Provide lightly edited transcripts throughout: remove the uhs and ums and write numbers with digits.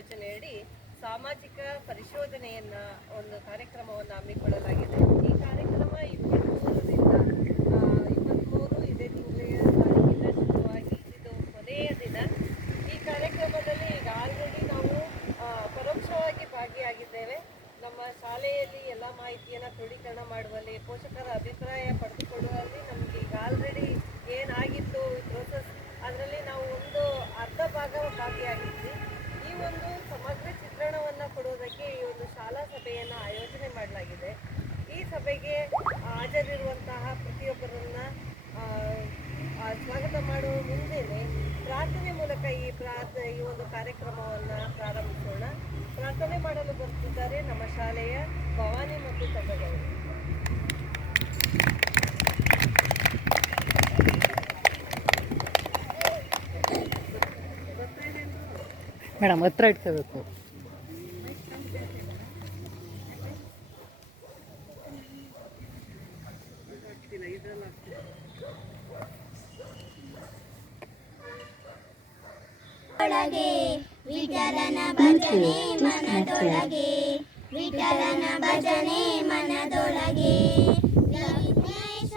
ಯೋಜನೆಯಡಿ ಸಾಮಾಜಿಕ ಪರಿಶೋಧನೆಯನ್ನ ಒಂದು ಕಾರ್ಯಕ್ರಮವನ್ನು ಹಮ್ಮಿಕೊಳ್ಳಲಾಗಿದೆ. ಈ ಕಾರ್ಯಕ್ರಮ 23 ಇದೇ ತಿಂಗಳ ತಾರೀಕಿನ ಶುರುವಾಗಿ ಇದು ಕೊನೆಯ ದಿನ. ಈ ಕಾರ್ಯಕ್ರಮದಲ್ಲಿ ಈಗ ಆಲ್ರೆಡಿ ನಾವು ಪರೋಕ್ಷವಾಗಿ ಭಾಗಿಯಾಗಿದ್ದೇವೆ. ನಮ್ಮ ಶಾಲೆಯಲ್ಲಿ ಎಲ್ಲ ಮಾಹಿತಿಯನ್ನು ಕ್ರೋಢೀಕರಣ ಮಾಡುವಲ್ಲಿ, ಪೋಷಕರ ಅಭಿಪ್ರಾಯ ಪಡೆದುಕೊಳ್ಳುವಲ್ಲಿ ನಮಗೆ ಈಗ ಆಲ್ರೆಡಿ ಏನಾಗಿತ್ತು ಪ್ರೋಸೆಸ್ ಅದರಲ್ಲಿ ನಾವು ಒಂದು ಅರ್ಧ ಭಾಗ ಭಾಗಿಯಾಗಿದ್ವಿ. ಈ ಒಂದು ಸಮಗ್ರ ಚಿತ್ರಣವನ್ನು ಕೊಡುವುದಕ್ಕೆ ಈ ಒಂದು ಶಾಲಾ ಸಭೆಯನ್ನು ಆಯೋಜನೆ ಮಾಡಲಾಗಿದೆ. ಈ ಸಭೆಗೆ ಹಾಜರಿರುವಂತಹ ಪ್ರತಿಯೊಬ್ಬರನ್ನ ಸ್ವಾಗತ ಮಾಡುವ ಮುಂದೆನೆ ಪ್ರಾರ್ಥನೆ ಮೂಲಕ ಈ ಒಂದು ಕಾರ್ಯಕ್ರಮವನ್ನು ಪ್ರಾರಂಭಿಸೋಣ. ಪ್ರಾರ್ಥನೆ ಮಾಡಲು ಬರುತ್ತಿದ್ದಾರೆ ನಮ್ಮ ಶಾಲೆಯ ಭವಾನಿ ಮತ್ತು ತಂಡದವರು. ಮೇಡಮ್ ಹತ್ರ ಇಟ್ಕೋಬೇಕು. ವಿಠಲನ ಭಜನೆ ಮನದೊಳಗೆ, ವಿಠಲನ ಭಜನೆ ಮನದೊಳಗೆ. ವಿಘ್ನೇಶ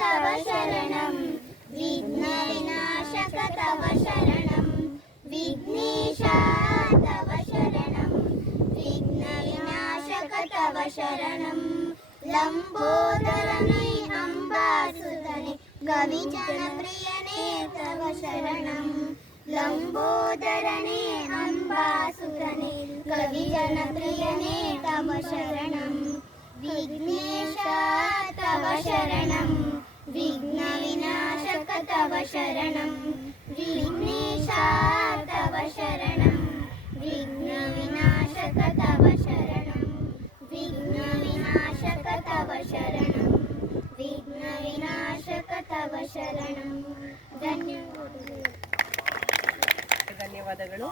ತವ ಶರಣಂ, ವಿಘ್ನ ವಿನಾಶಕ ತವ ಶರಣಂ. ವಿಘ್ನೇಶ ತವ ಶರಣಂ, ವಿಘ್ನ ವಿನಾಶಕ ತವ ಶರಣಂ. ಲಂಬೋದರನೇ ಅಂಬಾಸುತನೆ, ಗವಿಜನ ಪ್ರಿಯನೇ ತವ ಶರಣಂ. ಲಂಬೋದರನೇ ಅಂಬಾಸುರನೇ, ಕವಿಜನ ಪ್ರಿಯನೇ ತವ ಶರಣಂ. ವಿಘ್ನೇಶ ತವ ಶರಣಂ, ವಿಘ್ನ ವಿನಾಶಕ ತವ ಶರಣಂ. ವಿಘ್ನೇಶ ತವ ಶರಣಂ, ವಿಘ್ನ ವಿನಾಶಕ ತವ ಶರಣಂ. ವಿಘ್ನ ವಿನಾಶಕ ತವ ಶರಣಂ, ವಿಘ್ನ ವಿನಾಶಕ ತವ ಶರಣಂ. ಧನ್ಯವಾದಗಳು.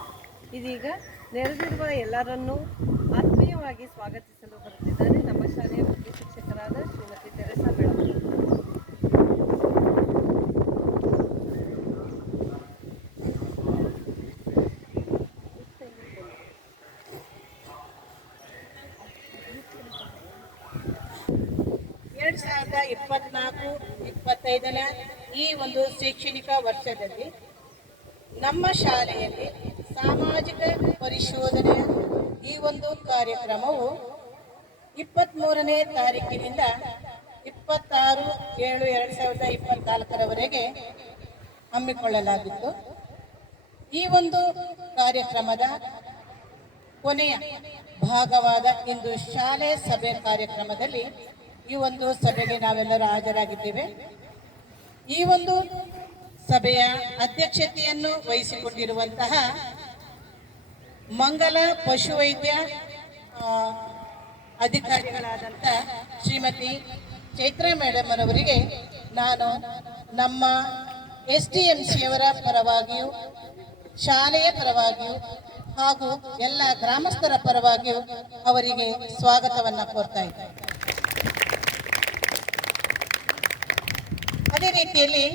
ಇದೀಗ ನೆರೆದಿರುವ ಎಲ್ಲರನ್ನೂ ಆತ್ಮೀಯವಾಗಿ ಸ್ವಾಗತಿಸಲು ಬರುತ್ತಿದ್ದಾರೆ ನಮ್ಮ ಶಾಲೆಯ ಮುಖ್ಯ ಶಿಕ್ಷಕರಾದ ಶ್ರೀಮತಿ ತೆರೆಸಾ ಬೆಳವಡಿ. ಎರಡು 2024-25ನೇ ಈ ಒಂದು ಶೈಕ್ಷಣಿಕ ವರ್ಷದಲ್ಲಿ ನಮ್ಮ ಶಾಲೆಯಲ್ಲಿ ಸಾಮಾಜಿಕ ಪರಿಶೋಧನೆಯ ಈ ಒಂದು ಕಾರ್ಯಕ್ರಮವು 23ನೇ ತಾರೀಕಿನಿಂದ 26/7/2024ರವರೆಗೆ ಹಮ್ಮಿಕೊಳ್ಳಲಾಗಿತ್ತು. ಈ ಒಂದು ಕಾರ್ಯಕ್ರಮದ ಕೊನೆಯ ಭಾಗವಾದ ಇಂದು ಶಾಲೆ ಸಭೆ ಕಾರ್ಯಕ್ರಮದಲ್ಲಿ ಈ ಒಂದು ಸಭೆಗೆ ನಾವೆಲ್ಲರೂ ಹಾಜರಾಗಿದ್ದೇವೆ. ಈ ಒಂದು ಸಭೆಯ ಅಧ್ಯಕ್ಷತೆಯನ್ನು ವಹಿಸಿಕೊಂಡಿರುವಂತಹ ಮಂಗಲ ಪಶುವೈದ್ಯ ಅಧಿಕಾರಿಗಳಾದಂಥ ಶ್ರೀಮತಿ ಚೈತ್ರ ಮೇಡಮ್ ಅವರಿಗೆ ನಾನು ನಮ್ಮ SDMCಯವರ ಪರವಾಗಿಯೂ ಶಾಲೆಯ ಪರವಾಗಿಯೂ ಹಾಗೂ ಎಲ್ಲ ಗ್ರಾಮಸ್ಥರ ಪರವಾಗಿಯೂ ಅವರಿಗೆ ಸ್ವಾಗತವನ್ನು ಕೋರ್ತಾ ಇದ್ದೇನೆ. ಅದೇ ರೀತಿಯಲ್ಲಿ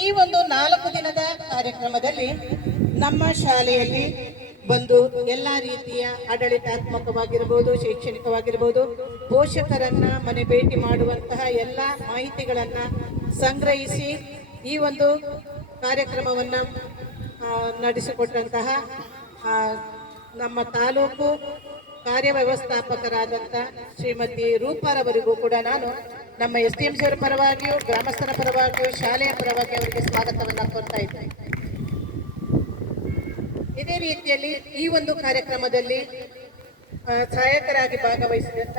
ಈ ಒಂದು 4 ದಿನದ ಕಾರ್ಯಕ್ರಮದಲ್ಲಿ ನಮ್ಮ ಶಾಲೆಯಲ್ಲಿ ಬಂದು ಎಲ್ಲ ರೀತಿಯ ಆಡಳಿತಾತ್ಮಕವಾಗಿರ್ಬೋದು, ಶೈಕ್ಷಣಿಕವಾಗಿರ್ಬೋದು, ಪೋಷಕರನ್ನ ಮನೆ ಭೇಟಿ ಮಾಡುವಂತಹ ಎಲ್ಲ ಮಾಹಿತಿಗಳನ್ನ ಸಂಗ್ರಹಿಸಿ ಈ ಒಂದು ಕಾರ್ಯಕ್ರಮವನ್ನು ನಡೆಸಿಕೊಟ್ಟಂತಹ ನಮ್ಮ ತಾಲೂಕು ಕಾರ್ಯವ್ಯವಸ್ಥಾಪಕರಾದಂಥ ಶ್ರೀಮತಿ ರೂಪಾರವರಿಗೂ ಕೂಡ ನಾನು ನಮ್ಮ SDMCಯವರ ಪರವಾಗಿಯೂ ಗ್ರಾಮಸ್ಥರ ಪರವಾಗಿಯೂ ಶಾಲೆಯ ಪರವಾಗಿ ಅವರಿಗೆ ಸ್ವಾಗತವನ್ನು ಕೋರ್ತಾ ಇದ್ದೇನೆ. ಇದೇ ರೀತಿಯಲ್ಲಿ ಈ ಒಂದು ಕಾರ್ಯಕ್ರಮದಲ್ಲಿ ಸಹಾಯಕರಾಗಿ ಭಾಗವಹಿಸಿದಂಥ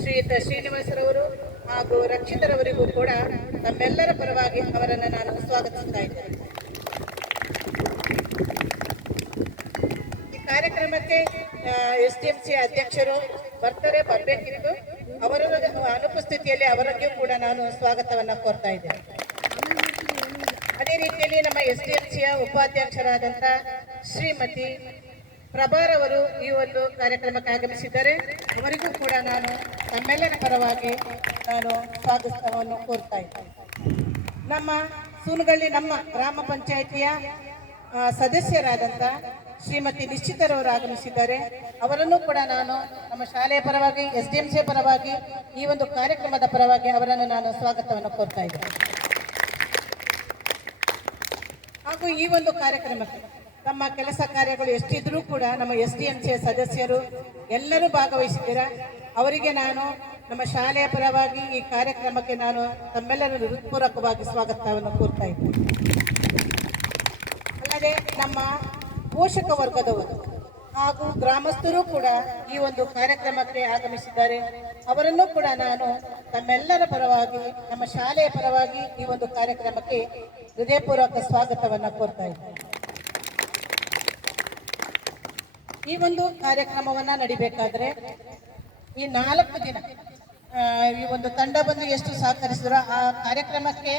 ಶ್ರೀಯುತ ಶ್ರೀನಿವಾಸರವರು ಹಾಗೂ ರಕ್ಷಿತರವರಿಗೂ ಕೂಡ ನಮ್ಮೆಲ್ಲರ ಪರವಾಗಿ ಅವರನ್ನು ನಾನು ಸ್ವಾಗತಿಸ್ತಾ ಇದ್ದೇನೆ. ಈ ಕಾರ್ಯಕ್ರಮಕ್ಕೆ SDMC ಅಧ್ಯಕ್ಷರು ಬರಬೇಕಿದ್ದು ಅವರ ಅನುಪಸ್ಥಿತಿಯಲ್ಲಿ ಅವರಿಗೂ ಕೂಡ ನಾನು ಸ್ವಾಗತವನ್ನು ಕೋರ್ತಾ ಇದ್ದೇನೆ. ಅದೇ ರೀತಿಯಲ್ಲಿ ನಮ್ಮ SDMCಯ ಉಪಾಧ್ಯಕ್ಷರಾದಂಥ ಶ್ರೀಮತಿ ಪ್ರಭಾರವರು ಈ ಒಂದು ಕಾರ್ಯಕ್ರಮಕ್ಕೆ ಆಗಮಿಸಿದ್ದಾರೆ. ಅವರಿಗೂ ಕೂಡ ನಾನು ನಮ್ಮೆಲ್ಲರ ಪರವಾಗಿ ನಾನು ಸ್ವಾಗತವನ್ನು ಕೋರ್ತಾ ಇದ್ದೇನೆ. ನಮ್ಮ ಸೂನಗಳ್ಳಿ ನಮ್ಮ ಗ್ರಾಮ ಪಂಚಾಯಿತಿಯ ಸದಸ್ಯರಾದಂಥ ಶ್ರೀಮತಿ ನಿಶ್ಚಿತರವರು ಆಗಮಿಸಿದ್ದಾರೆ. ಅವರನ್ನು ಕೂಡ ನಾನು ನಮ್ಮ ಶಾಲೆಯ ಪರವಾಗಿ SDMC ಪರವಾಗಿ ಈ ಒಂದು ಕಾರ್ಯಕ್ರಮದ ಪರವಾಗಿ ಅವರನ್ನು ನಾನು ಸ್ವಾಗತವನ್ನು ಕೋರ್ತಾ ಇದ್ದೇನೆ. ಹಾಗೂ ಈ ಒಂದು ಕಾರ್ಯಕ್ರಮಕ್ಕೆ ತಮ್ಮ ಕೆಲಸ ಕಾರ್ಯಗಳು ಎಷ್ಟಿದ್ರೂ ಕೂಡ ನಮ್ಮ SDMC ಸದಸ್ಯರು ಎಲ್ಲರೂ ಭಾಗವಹಿಸಿದ್ದೀರಾ. ಅವರಿಗೆ ನಾನು ನಮ್ಮ ಶಾಲೆಯ ಪರವಾಗಿ ಈ ಕಾರ್ಯಕ್ರಮಕ್ಕೆ ನಾನು ತಮ್ಮೆಲ್ಲರೂ ಹೃತ್ಪೂರ್ವಕವಾಗಿ ಸ್ವಾಗತವನ್ನು ಕೋರ್ತಾ ಇದ್ದೇನೆ. ಅಲ್ಲದೆ ನಮ್ಮ ಪೋಷಕ ವರ್ಗದವರು ಹಾಗೂ ಗ್ರಾಮಸ್ಥರು ಕೂಡ ಈ ಒಂದು ಕಾರ್ಯಕ್ರಮಕ್ಕೆ ಆಗಮಿಸಿದ್ದಾರೆ. ಅವರನ್ನು ಕೂಡ ನಾನು ತಮ್ಮೆಲ್ಲರ ಪರವಾಗಿ ನಮ್ಮ ಶಾಲೆಯ ಪರವಾಗಿ ಈ ಒಂದು ಕಾರ್ಯಕ್ರಮಕ್ಕೆ ಹೃದಯಪೂರ್ವಕ ಸ್ವಾಗತವನ್ನು ಕೋರ್ತಾ ಇದ್ದೇನೆ. ಈ ಒಂದು ಕಾರ್ಯಕ್ರಮವನ್ನ ನಡಿಬೇಕಾದ್ರೆ ಈ 4 ದಿನ ಈ ಒಂದು ತಂಡ ಬಂದು ಎಷ್ಟು ಸಹಕರಿಸಿದ್ರು ಆ ಕಾರ್ಯಕ್ರಮಕ್ಕೆ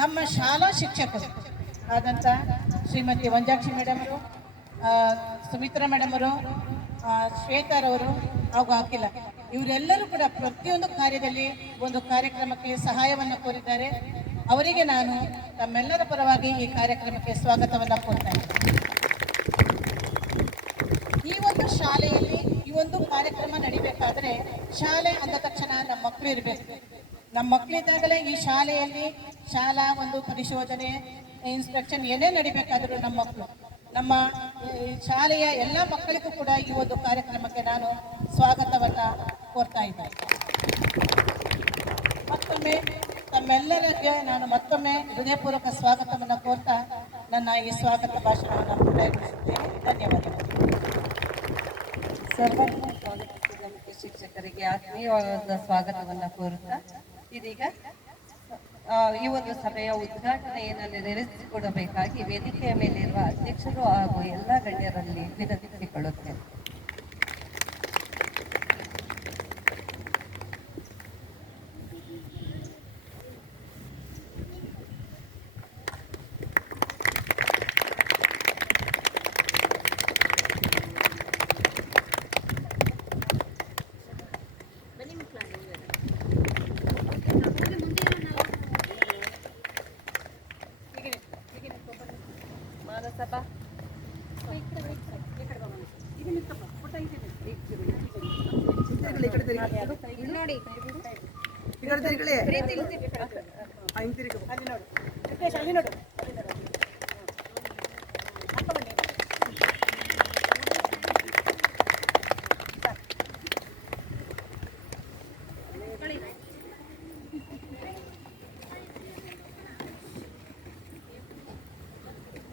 ನಮ್ಮ ಶಾಲಾ ಶಿಕ್ಷಕರು ಆದಂಥ ಶ್ರೀಮತಿ ವಂಜಾಕ್ಷಿ ಮೇಡಮರು, ಸುಮಿತ್ರಾ ಮೇಡಮರು, ಶ್ವೇತಾರವರು ಹಾಗೂ ಅಖಿಲ ಇವರೆಲ್ಲರೂ ಕೂಡ ಪ್ರತಿಯೊಂದು ಕಾರ್ಯದಲ್ಲಿ ಒಂದು ಕಾರ್ಯಕ್ರಮಕ್ಕೆ ಸಹಾಯವನ್ನು ಕೋರಿದ್ದಾರೆ. ಅವರಿಗೆ ನಾನು ತಮ್ಮೆಲ್ಲರ ಪರವಾಗಿ ಈ ಕಾರ್ಯಕ್ರಮಕ್ಕೆ ಸ್ವಾಗತವನ್ನು ಕೋರ್ತಾ ಇದ್ದೇನೆ. ಈ ಒಂದು ಶಾಲೆಯಲ್ಲಿ ಈ ಒಂದು ಕಾರ್ಯಕ್ರಮ ನಡಿಬೇಕಾದ್ರೆ ಶಾಲೆ ಅಂದ ತಕ್ಷಣ ನಮ್ಮ ಮಕ್ಕಳು ಇರಬೇಕು. ನಮ್ಮ ಮಕ್ಕಳಿದ್ದಾಗಲೇ ಈ ಶಾಲೆಯಲ್ಲಿ ಶಾಲಾ ಒಂದು ಪರಿಶೋಧನೆ ಇನ್ಸ್ಪೆಕ್ಷನ್ ಏನೇ ನಡಿಬೇಕಾದರೂ ನಮ್ಮ ಮಕ್ಕಳು ನಮ್ಮ ಶಾಲೆಯ ಎಲ್ಲ ಮಕ್ಕಳಿಗೂ ಕೂಡ ಈ ಒಂದು ಕಾರ್ಯಕ್ರಮಕ್ಕೆ ನಾನು ಸ್ವಾಗತವನ್ನು ಕೋರ್ತಾ ಇದ್ದೇನೆ. ಮತ್ತೊಮ್ಮೆ ತಮ್ಮೆಲ್ಲರಿಗೆ ನಾನು ಮತ್ತೊಮ್ಮೆ ಹೃದಯಪೂರ್ವಕ ಸ್ವಾಗತವನ್ನು ಕೋರ್ತಾ ನನ್ನ ಈ ಸ್ವಾಗತ ಭಾಷಣವನ್ನು ಪೂರೈಸುತ್ತೇನೆ. ಧನ್ಯವಾದಗಳು. ಸರ್ವರಿಗೂ ಸ್ವಾಗತಿಸಿದ ಮುಖ್ಯ ಶಿಕ್ಷಕರಿಗೆ ಆತ್ಮೀಯವಾದ ಸ್ವಾಗತವನ್ನು ಕೋರುತ್ತಾ ಇದೀಗ ಈ ಒಂದು ಸಭೆಯ ಉದ್ಘಾಟನೆಯನ್ನು ನೆರವೇರಿಸಿಕೊಡಬೇಕಾಗಿ ವೇದಿಕೆಯ ಮೇಲಿರುವ ಅಧ್ಯಕ್ಷರು ಹಾಗೂ ಎಲ್ಲ ಗಣ್ಯರಲ್ಲಿ ವಿನಂತಿಸಿಕೊಳ್ಳುತ್ತೇನೆ. ಮಾನಸಭಾ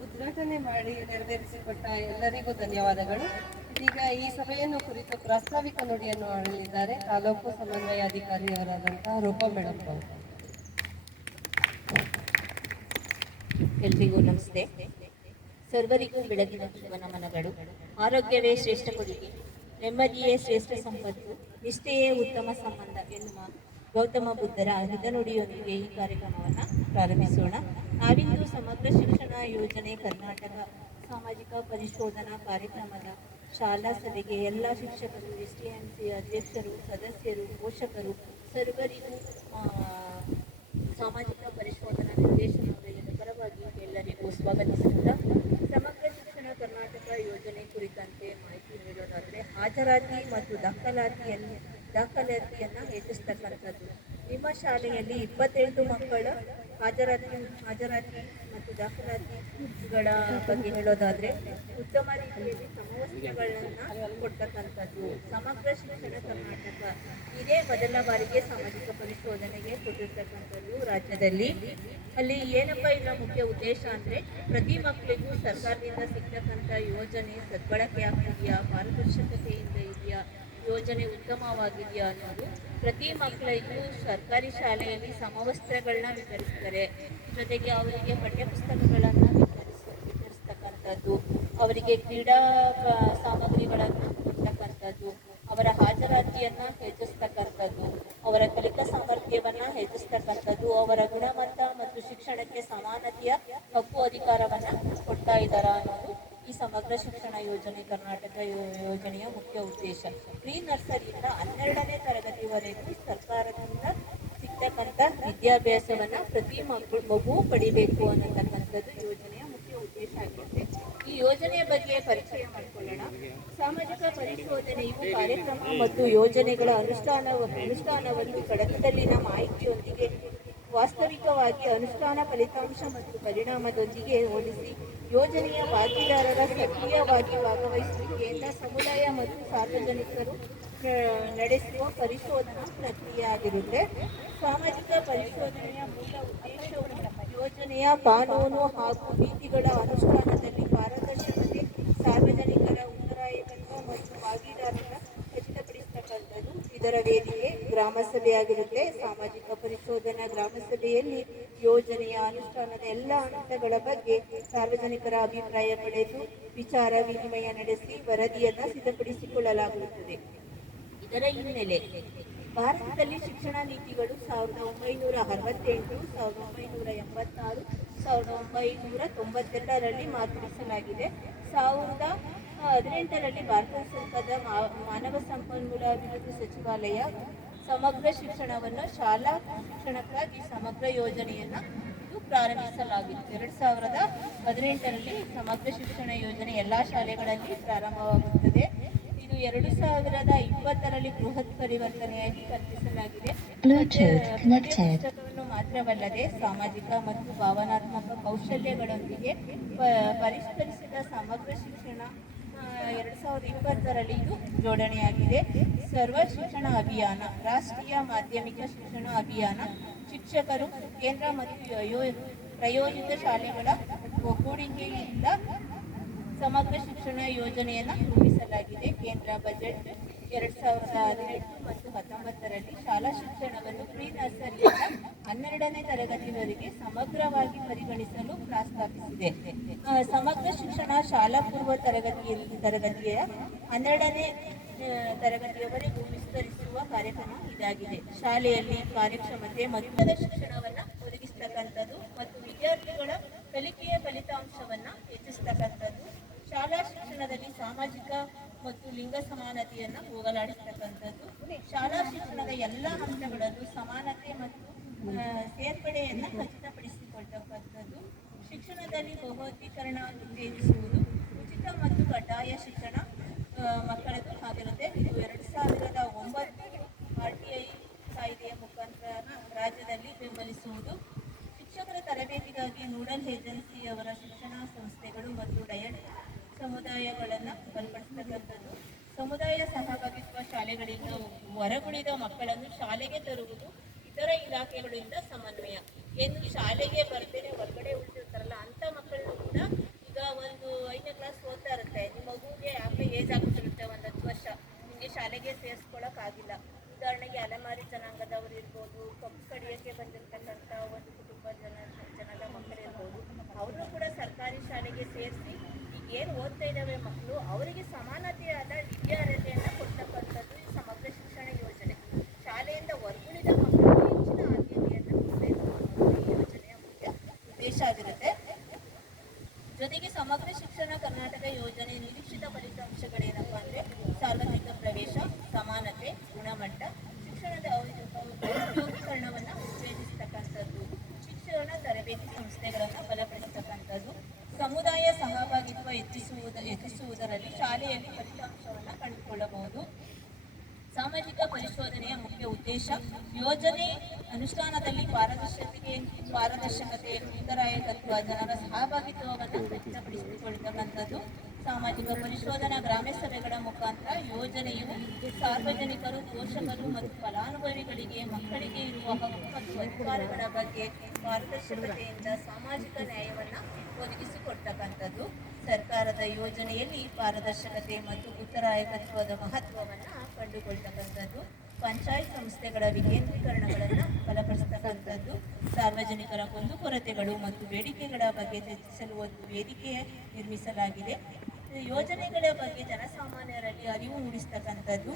ಉದ್ಘಾಟನೆ ಮಾಡಿ ನೆರವೇರಿಸಿಕೊಟ್ಟ ಎಲ್ಲರಿಗೂ ಧನ್ಯವಾದಗಳು. ಇದೀಗ ಈ ಸಭೆಯನ್ನು ಕುರಿತು ಪ್ರಾಸ್ತಾವಿಕ ನುಡಿಯನ್ನು ಆಡಲಿದ್ದಾರೆ ತಾಲೂಕು ಸಮನ್ವಯಾಧಿಕಾರಿಯವರಾದಂತಹ ರೂಪಾ ಮೇಡಮ್ ಅವರು. ಎಲ್ರಿಗೂ ನಮಸ್ತೆ. ಸರ್ವರಿಗೂ ಬೆಳಗಿನ ಶುಭ ನಮನಗಳು. ಆರೋಗ್ಯವೇ ಶ್ರೇಷ್ಠ ಕೊಡುಗೆ, ನೆಮ್ಮದಿಯೇ ಶ್ರೇಷ್ಠ ಸಂಪತ್ತು, ನಿಷ್ಠೆಯೇ ಉತ್ತಮ ಸಂಬಂಧ ಎನ್ನುವ ಗೌತಮ ಬುದ್ಧರ ಹಿತನುಡಿಯೊಂದಿಗೆ ಈ ಕಾರ್ಯಕ್ರಮವನ್ನು ಪ್ರಾರಂಭಿಸೋಣ. ನಾವಿಂದು ಸಮಗ್ರ ಶಿಕ್ಷಣ ಯೋಜನೆ ಕರ್ನಾಟಕ ಸಾಮಾಜಿಕ ಪರಿಶೋಧನಾ ಕಾರ್ಯಕ್ರಮದ ಶಾಲಾ ಸಭೆಗೆ ಎಲ್ಲ ಶಿಕ್ಷಕರು, SDMC ಅಧ್ಯಕ್ಷರು, ಸದಸ್ಯರು, ಪೋಷಕರು ಸರ್ವರಿಗೂ ಸಾಮಾಜಿಕ ಪರಿಶೋಧನಾ ನಿರ್ದೇಶನಾಲಯದ ಪರವಾಗಿ ಎಲ್ಲರಿಗೂ ಸ್ವಾಗತಿಸುತ್ತಾ ಸಮಗ್ರ ಶಿಕ್ಷಣ ಕರ್ನಾಟಕ ಯೋಜನೆ ಕುರಿತಂತೆ ಮಾಹಿತಿ ನೀಡೋದಾದರೆ ಹಾಜರಾತಿ ಮತ್ತು ದಾಖಲಾತಿಯನ್ನು ಹೆಚ್ಚಿಸ್ತಕ್ಕಂಥದ್ದು. ನಿಮ್ಮ ಶಾಲೆಯಲ್ಲಿ 28 ಮಕ್ಕಳ ಹಾಜರಾತಿ ಮತ್ತು ದಾಖಲಾತಿಗಳ ಬಗ್ಗೆ ಹೇಳೋದಾದರೆ ಉತ್ತಮ ರೀತಿಯಲ್ಲಿ ಸಮವಸ್ತ್ರಗಳನ್ನು ಕೊಡ್ತಕ್ಕಂಥದ್ದು. ಸಮಗ್ರ ಶಿಕ್ಷಣ ಕರ್ನಾಟಕ ಇದೇ ಮೊದಲ ಬಾರಿಗೆ ಸಾಮಾಜಿಕ ಪರಿಶೋಧನೆಗೆ ಕೊಟ್ಟಿರ್ತಕ್ಕಂಥದ್ದು ರಾಜ್ಯದಲ್ಲಿ. ಅಲ್ಲಿ ಏನಪ್ಪ ಇಲ್ಲ ಮುಖ್ಯ ಉದ್ದೇಶ ಅಂದರೆ ಪ್ರತಿ ಮಕ್ಕಳಿಗೂ ಸರ್ಕಾರದಿಂದ ಸಿಗ್ತಕ್ಕಂಥ ಯೋಜನೆ ಸದ್ಬಳಕೆ ಆಗ್ತಿದೆಯಾ, ಪಾರದರ್ಶಕತೆಯಿಂದ ಇದೆಯಾ, ಯೋಜನೆ ಉತ್ತಮವಾಗಿದೆಯಾ ಅನ್ನೋದು. ಪ್ರತಿ ಮಕ್ಕಳಿಗೂ ಸರ್ಕಾರಿ ಶಾಲೆಯಲ್ಲಿ ಸಮವಸ್ತ್ರಗಳನ್ನ ವಿತರಿಸ್ತಾರೆ. ಜೊತೆಗೆ ಅವರಿಗೆ ಪಠ್ಯಪುಸ್ತಕಗಳನ್ನು ವಿತರಿಸ್ತಕ್ಕಂಥದ್ದು, ಅವರಿಗೆ ಕ್ರೀಡಾ ಸಾಮಗ್ರಿಗಳನ್ನು ಕೊಡ್ತಕ್ಕಂಥದ್ದು, ಅವರ ಹಾಜರಾತಿಯನ್ನು ಹೆಚ್ಚಿಸ್ತಕ್ಕಂಥದ್ದು, ಅವರ ಕಲಿಕಾ ಸಾಮರ್ಥ್ಯವನ್ನು ಹೆಚ್ಚಿಸ್ತಕ್ಕಂಥದ್ದು, ಅವರ ಗುಣಮಟ್ಟ ಮತ್ತು ಶಿಕ್ಷಣಕ್ಕೆ ಸಮಾನತೆಯ ಹಕ್ಕು ಅಧಿಕಾರವನ್ನು ಕೊಡ್ತಾ ಇದ್ದಾರಾ ಅನ್ನೋದು ಈ ಸಮಗ್ರ ಶಿಕ್ಷಣ ಯೋಜನೆ ಕರ್ನಾಟಕ ಯೋಜನೆಯ ಮುಖ್ಯ ಉದ್ದೇಶ. ಪ್ರೀ ನರ್ಸರಿಯಿಂದ 12ನೇ ತರಗತಿವರೆಗೂ ಸರ್ಕಾರದಿಂದ ಸಿಗ್ತಕ್ಕಂಥ ವಿದ್ಯಾಭ್ಯಾಸವನ್ನು ಪ್ರತಿ ಮಗು ಪಡಿಬೇಕು ಅನ್ನತಕ್ಕಂಥದ್ದು ಯೋಜನೆಯ ಮುಖ್ಯ ಉದ್ದೇಶ ಆಗಿದೆ. ಈ ಯೋಜನೆಯ ಬಗ್ಗೆ ಪರಿಚಯ ಮಾಡಿಕೊಳ್ಳೋಣ. ಸಾಮಾಜಿಕ ಪರಿಶೋಧನೆಯು ಕಾರ್ಯಕ್ರಮ ಮತ್ತು ಯೋಜನೆಗಳ ಅನುಷ್ಠಾನವನ್ನು ಕಡತದಲ್ಲಿನ ಮಾಹಿತಿಯೊಂದಿಗೆ ವಾಸ್ತವಿಕವಾಗಿ ಅನುಷ್ಠಾನ ಫಲಿತಾಂಶ ಮತ್ತು ಪರಿಣಾಮದೊಂದಿಗೆ ಹೋಲಿಸಿ ಯೋಜನೆಯ ಭಾಗಿದಾರರ ಸಕ್ರಿಯವಾಗಿ ಭಾಗವಹಿಸುವಿಕೆಯಿಂದ ಸಮುದಾಯ ಮತ್ತು ಸಾರ್ವಜನಿಕರು ನಡೆಸುವ ಪರಿಶೋಧನಾ ಪ್ರಕ್ರಿಯೆಯಾಗಿರುತ್ತೆ. ಸಾಮಾಜಿಕ ಪರಿಶೋಧನೆಯ ಮೂಲ ಉದ್ದೇಶವು ಯೋಜನೆಯ ಕಾನೂನು ಹಾಗೂ ನೀತಿಗಳ ಅನುಷ್ಠಾನದಲ್ಲಿ ಪಾರದರ್ಶಕತೆ, ಸಾರ್ವಜನಿಕರ ಉತ್ತರಾಯಕತ್ವ ಮತ್ತು ಭಾಗಿದಾರರ ಖಚಿತಪಡಿಸತಕ್ಕಂಥದ್ದು. ಇದರ ವೇದಿಕೆ ಗ್ರಾಮಸಭೆಯಾಗಿರುತ್ತೆ. ಸಾಮಾಜಿಕ ಪರಿಶೋಧನಾ ಗ್ರಾಮಸಭೆಯಲ್ಲಿ ಯೋಜನೆಯ ಅನುಷ್ಠಾನದ ಎಲ್ಲ ಹಂತಗಳ ಬಗ್ಗೆ ಸಾರ್ವಜನಿಕರ ಅಭಿಪ್ರಾಯ ಪಡೆದು ವಿಚಾರ ವಿನಿಮಯ ನಡೆಸಿ ವರದಿಯನ್ನು ಸಿದ್ಧಪಡಿಸಿಕೊಳ್ಳಲಾಗುತ್ತದೆ. ಇದರ ಹಿನ್ನೆಲೆ ಭಾರತದಲ್ಲಿ ಶಿಕ್ಷಣ ನೀತಿಗಳು 1968, 1986, 1992ರಲ್ಲಿ ಮಾರ್ಪಡಿಸಲಾಗಿದೆ. 2018ರಲ್ಲಿ ಭಾರತ ಸರ್ಕಾರದ ಮಾನವ ಸಂಪನ್ಮೂಲ ಅಭಿವೃದ್ಧಿ ಸಚಿವಾಲಯ ಸಮಗ್ರ ಶಿಕ್ಷಣವನ್ನು ಶಾಲಾ ಶಿಕ್ಷಣಕ್ಕಾಗಿ ಸಮಗ್ರ ಯೋಜನೆಯನ್ನು ಪ್ರಾರಂಭಿಸಲಾಗಿತ್ತು. 2018ರಲ್ಲಿ ಸಮಗ್ರ ಶಿಕ್ಷಣ ಯೋಜನೆ ಎಲ್ಲ ಶಾಲೆಗಳಲ್ಲಿ ಪ್ರಾರಂಭವಾಗುತ್ತದೆ. ಇದು 2020ರಲ್ಲಿ ಬೃಹತ್ ಪರಿವರ್ತನೆಯಾಗಿ ಕಲ್ಪಿಸಲಾಗಿದೆ. ಪುಸ್ತಕವನ್ನು ಮಾತ್ರವಲ್ಲದೆ ಸಾಮಾಜಿಕ ಮತ್ತು ಭಾವನಾತ್ಮಕ ಕೌಶಲ್ಯಗಳೊಂದಿಗೆ ಪರಿಷ್ಕರಿಸಿದ ಸಮಗ್ರ ಶಿಕ್ಷಣ 2020ರಲ್ಲಿ ಇದು ಜೋಡಣೆಯಾಗಿದೆ. ಸರ್ವ ಶಿಕ್ಷಣ ಅಭಿಯಾನ, ರಾಷ್ಟ್ರೀಯ ಮಾಧ್ಯಮಿಕ ಶಿಕ್ಷಣ ಅಭಿಯಾನ, ಶಿಕ್ಷಕರು, ಕೇಂದ್ರ ಮತ್ತು ಪ್ರಾಯೋಜಿತ ಶಾಲೆಗಳ ಒಗ್ಗೂಡಿಕೆಯಿಂದ ಸಮಗ್ರ ಶಿಕ್ಷಣ ಯೋಜನೆಯನ್ನು ರೂಪಿಸಲಾಗಿದೆ. ಕೇಂದ್ರ ಬಜೆಟ್ 2018 ಮತ್ತು 19ರಲ್ಲಿ ಶಾಲಾ ಶಿಕ್ಷಣವನ್ನು ಪ್ರೀ ನರ್ಸರಿಯಿಂದ 12ನೇ ತರಗತಿವರೆಗೆ ಸಮಗ್ರವಾಗಿ ಪರಿಗಣಿಸಲು ಪ್ರಸ್ತಾಪಿಸಿದೆ. ಸಮಗ್ರ ಶಿಕ್ಷಣ ಶಾಲಾ ಪೂರ್ವ ತರಗತಿಯ 12ನೇ ತರಗತಿಯವರೆಗೂ ವಿಸ್ತರಿಸುವ ಕಾರ್ಯಕ್ರಮ ಇದಾಗಿದೆ. ಶಾಲೆಯಲ್ಲಿ ಕಾರ್ಯಕ್ಷಮತೆ ಮತ್ತು ಶಿಕ್ಷಣವನ್ನು ಒದಗಿಸತಕ್ಕಂಥದ್ದು ಮತ್ತು ವಿದ್ಯಾರ್ಥಿಗಳ ಕಲಿಕೆಯ ಫಲಿತಾಂಶವನ್ನು ಹೆಚ್ಚಿಸತಕ್ಕಂಥದ್ದು. ಶಾಲಾ ಶಿಕ್ಷಣದಲ್ಲಿ ಸಾಮಾಜಿಕ ಮತ್ತು ಲಿಂಗ ಸಮಾನತೆಯನ್ನು ಹೋಗಲಾಡಿಸತಕ್ಕಂಥದ್ದು. ಶಾಲಾ ಶಿಕ್ಷಣದ ಎಲ್ಲ ಹಂತಗಳಲ್ಲೂ ಸಮಾನತೆ ಮತ್ತು ಸೇರ್ಪಡೆಯನ್ನು ಖಚಿತಪಡಿಸಿಕೊಳ್ತಕ್ಕಂಥದ್ದು. ಶಿಕ್ಷಣದಲ್ಲಿ ಬಹುವರ್ಗೀಕರಣ ಉತ್ತೇಜಿಸುವುದು, ಉಚಿತ ಮತ್ತು ಕಡ್ಡಾಯ ಶಿಕ್ಷಣ ಮಕ್ಕಳದ್ದು ಆಗಿರುತ್ತೆ. ಇದು 2009 RTI ಕಾಯ್ದೆಯ ಮುಖಾಂತರ ರಾಜ್ಯದಲ್ಲಿ ಬೆಂಬಲಿಸುವುದು. ಶಿಕ್ಷಕರ ತರಬೇತಿಗಾಗಿ ನೋಡಲ್ ಏಜೆನ್ಸಿಯವರ ಶಿಕ್ಷಣ ಸಂಸ್ಥೆಗಳು ಮತ್ತು ಡಯಟ್ ಸಮುದಾಯಗಳನ್ನು ಬಲಪಡಿಸತಕ್ಕಂಥದ್ದು. ಸಮುದಾಯ ಸಹಭಾಗಿತ್ವ, ಶಾಲೆಗಳಿಂದ ಹೊರಗುಳಿದ ಮಕ್ಕಳನ್ನು ಶಾಲೆಗೆ ತರುವುದು, ಇತರ ಇಲಾಖೆಗಳಿಂದ ಸಮನ್ವಯ. ಏನು ಶಾಲೆಗೆ ಬರ್ತೇನೆ ಹೊರಗಡೆ ಉಳಿದಿರ್ತಾರಲ್ಲ ಅಂಥ ಮಕ್ಕಳನ್ನು ಕೂಡ ಈಗ ಒಂದು 5ನೇ ಕ್ಲಾಸ್ ಓದ್ತಾ ಇರುತ್ತೆ, ನಿಮ್ಮ ಮಗುವಿಗೆ ಯಾಕೆ ಏಜ್ ಆಗ್ತಿರುತ್ತೆ, 10 ವರ್ಷ, ನಿಮಗೆ ಶಾಲೆಗೆ ಸೇರಿಸ್ಕೊಳ್ಳೋಕ್ಕಾಗಿಲ್ಲ. ಉದಾಹರಣೆಗೆ ಅಲೆಮಾರಿ ಜನಾಂಗದವರು ಇರ್ಬೋದು, ಕಬ್ಬು ಕಡಿಯೋಕ್ಕೆ ಬಂದಿರತಕ್ಕಂಥ ಒಂದು ಜನದ ಮಕ್ಕಳಿರ್ಬೋದು, ಅವ್ರನ್ನೂ ಕೂಡ ಸರ್ಕಾರಿ ಶಾಲೆಗೆ ಸೇರಿಸಿ ಈಗ ಏನು ಓದ್ತಾ ಇದ್ದಾವೆ ಮಕ್ಕಳು ಅವರಿಗೆ ಸಮಾನತೆಯಾದ ವಿದ್ಯಾರ್ಹತೆಯನ್ನು ಕೊಡ್ತಕ್ಕಂಥದ್ದು ಈ ಸಮಗ್ರ ಶಿಕ್ಷಣ ಯೋಜನೆ. ಶಾಲೆಯಿಂದ ಹೊರಗುಳಿದ ಮಕ್ಕಳಿಗೆ ಹೆಚ್ಚಿನ ಆದ್ಯತೆಯನ್ನು ಕೊಡಬೇಕು ಈ ಯೋಜನೆಯ ಮುಖ್ಯ ಉದ್ದೇಶ ಆಗಿರುತ್ತೆ. ಜೊತೆಗೆ ಸಮಗ್ರ ಶಿಕ್ಷಣ ಕರ್ನಾಟಕ ಯೋಜನೆ ನಿರೀಕ್ಷಿತ ಫಲಿತಾಂಶಗಳೇನಪ್ಪ ಅಂದರೆ ಸಾರ್ವತ್ರಿಕ ಪ್ರವೇಶ, ಸಮಾನತೆ, ಗುಣಮಟ್ಟ, ಶಿಕ್ಷಣದ ಔದ್ಯೋಗೀಕರಣವನ್ನು ಉತ್ತೇಜಿಸತಕ್ಕಂಥದ್ದು, ಶಿಕ್ಷಣ ತರಬೇತಿ ಸಂಸ್ಥೆಗಳನ್ನು ಬಲಪಡಿಸತಕ್ಕಂಥದ್ದು, ಸಮುದಾಯ ಸಹಭಾಗಿತ್ವ ಹೆಚ್ಚಿಸುವುದರಲ್ಲಿ ಶಾಲೆಯಲ್ಲಿ ಫಲಿತಾಂಶವನ್ನು ಕಂಡುಕೊಳ್ಳಬಹುದು. ಸಾಮಾಜಿಕ ಪರಿಶೋಧನೆಯ ಮುಖ್ಯ ಉದ್ದೇಶ ಯೋಜನೆ ಅನುಷ್ಠಾನದಲ್ಲಿ ಪಾರದರ್ಶಕತೆ, ಉತ್ತರಾಯಕತ್ವ, ಜನರ ಸಹಭಾಗಿತ್ವವನ್ನು ಖಚಿತಪಡಿಸಿಕೊಳ್ಳತಕ್ಕಂಥದ್ದು. ಸಾಮಾಜಿಕ ಪರಿಶೋಧನಾ ಗ್ರಾಮ ಸಭೆಗಳ ಮುಖಾಂತರ ಯೋಜನೆಯು ಸಾರ್ವಜನಿಕರು, ಪೋಷಕರು ಮತ್ತು ಫಲಾನುಭವಿಗಳಿಗೆ ಮಕ್ಕಳಿಗೆ ಇರುವ ಹಕ್ಕು ಮತ್ತು ಅಧಿಕಾರಗಳ ಬಗ್ಗೆ ಪಾರದರ್ಶಕತೆಯಿಂದ ಸಾಮಾಜಿಕ ನ್ಯಾಯವನ್ನು ಒದಗಿಸಿಕೊಡ್ತಕ್ಕಂಥದ್ದು. ಸರ್ಕಾರದ ಯೋಜನೆಯಲ್ಲಿ ಪಾರದರ್ಶಕತೆ ಮತ್ತು ಉತ್ತರಾಯಕತ್ವದ ಮಹತ್ವವನ್ನು ಕಂಡುಕೊಳ್ತಕ್ಕಂಥದ್ದು. ಪಂಚಾಯತ್ ಸಂಸ್ಥೆಗಳ ವಿಕೇಂದ್ರೀಕರಣಗಳನ್ನು ಬಲಪಡಿಸತಕ್ಕಂಥದ್ದು. ಸಾರ್ವಜನಿಕರ ಕುಂದುಕೊರತೆಗಳು ಮತ್ತು ಬೇಡಿಕೆಗಳ ಬಗ್ಗೆ ಚರ್ಚಿಸಲು ಒಂದು ವೇದಿಕೆ ನಿರ್ಮಿಸಲಾಗಿದೆ. ಯೋಜನೆಗಳ ಬಗ್ಗೆ ಜನಸಾಮಾನ್ಯರಲ್ಲಿ ಅರಿವು ಮೂಡಿಸತಕ್ಕಂಥದ್ದು.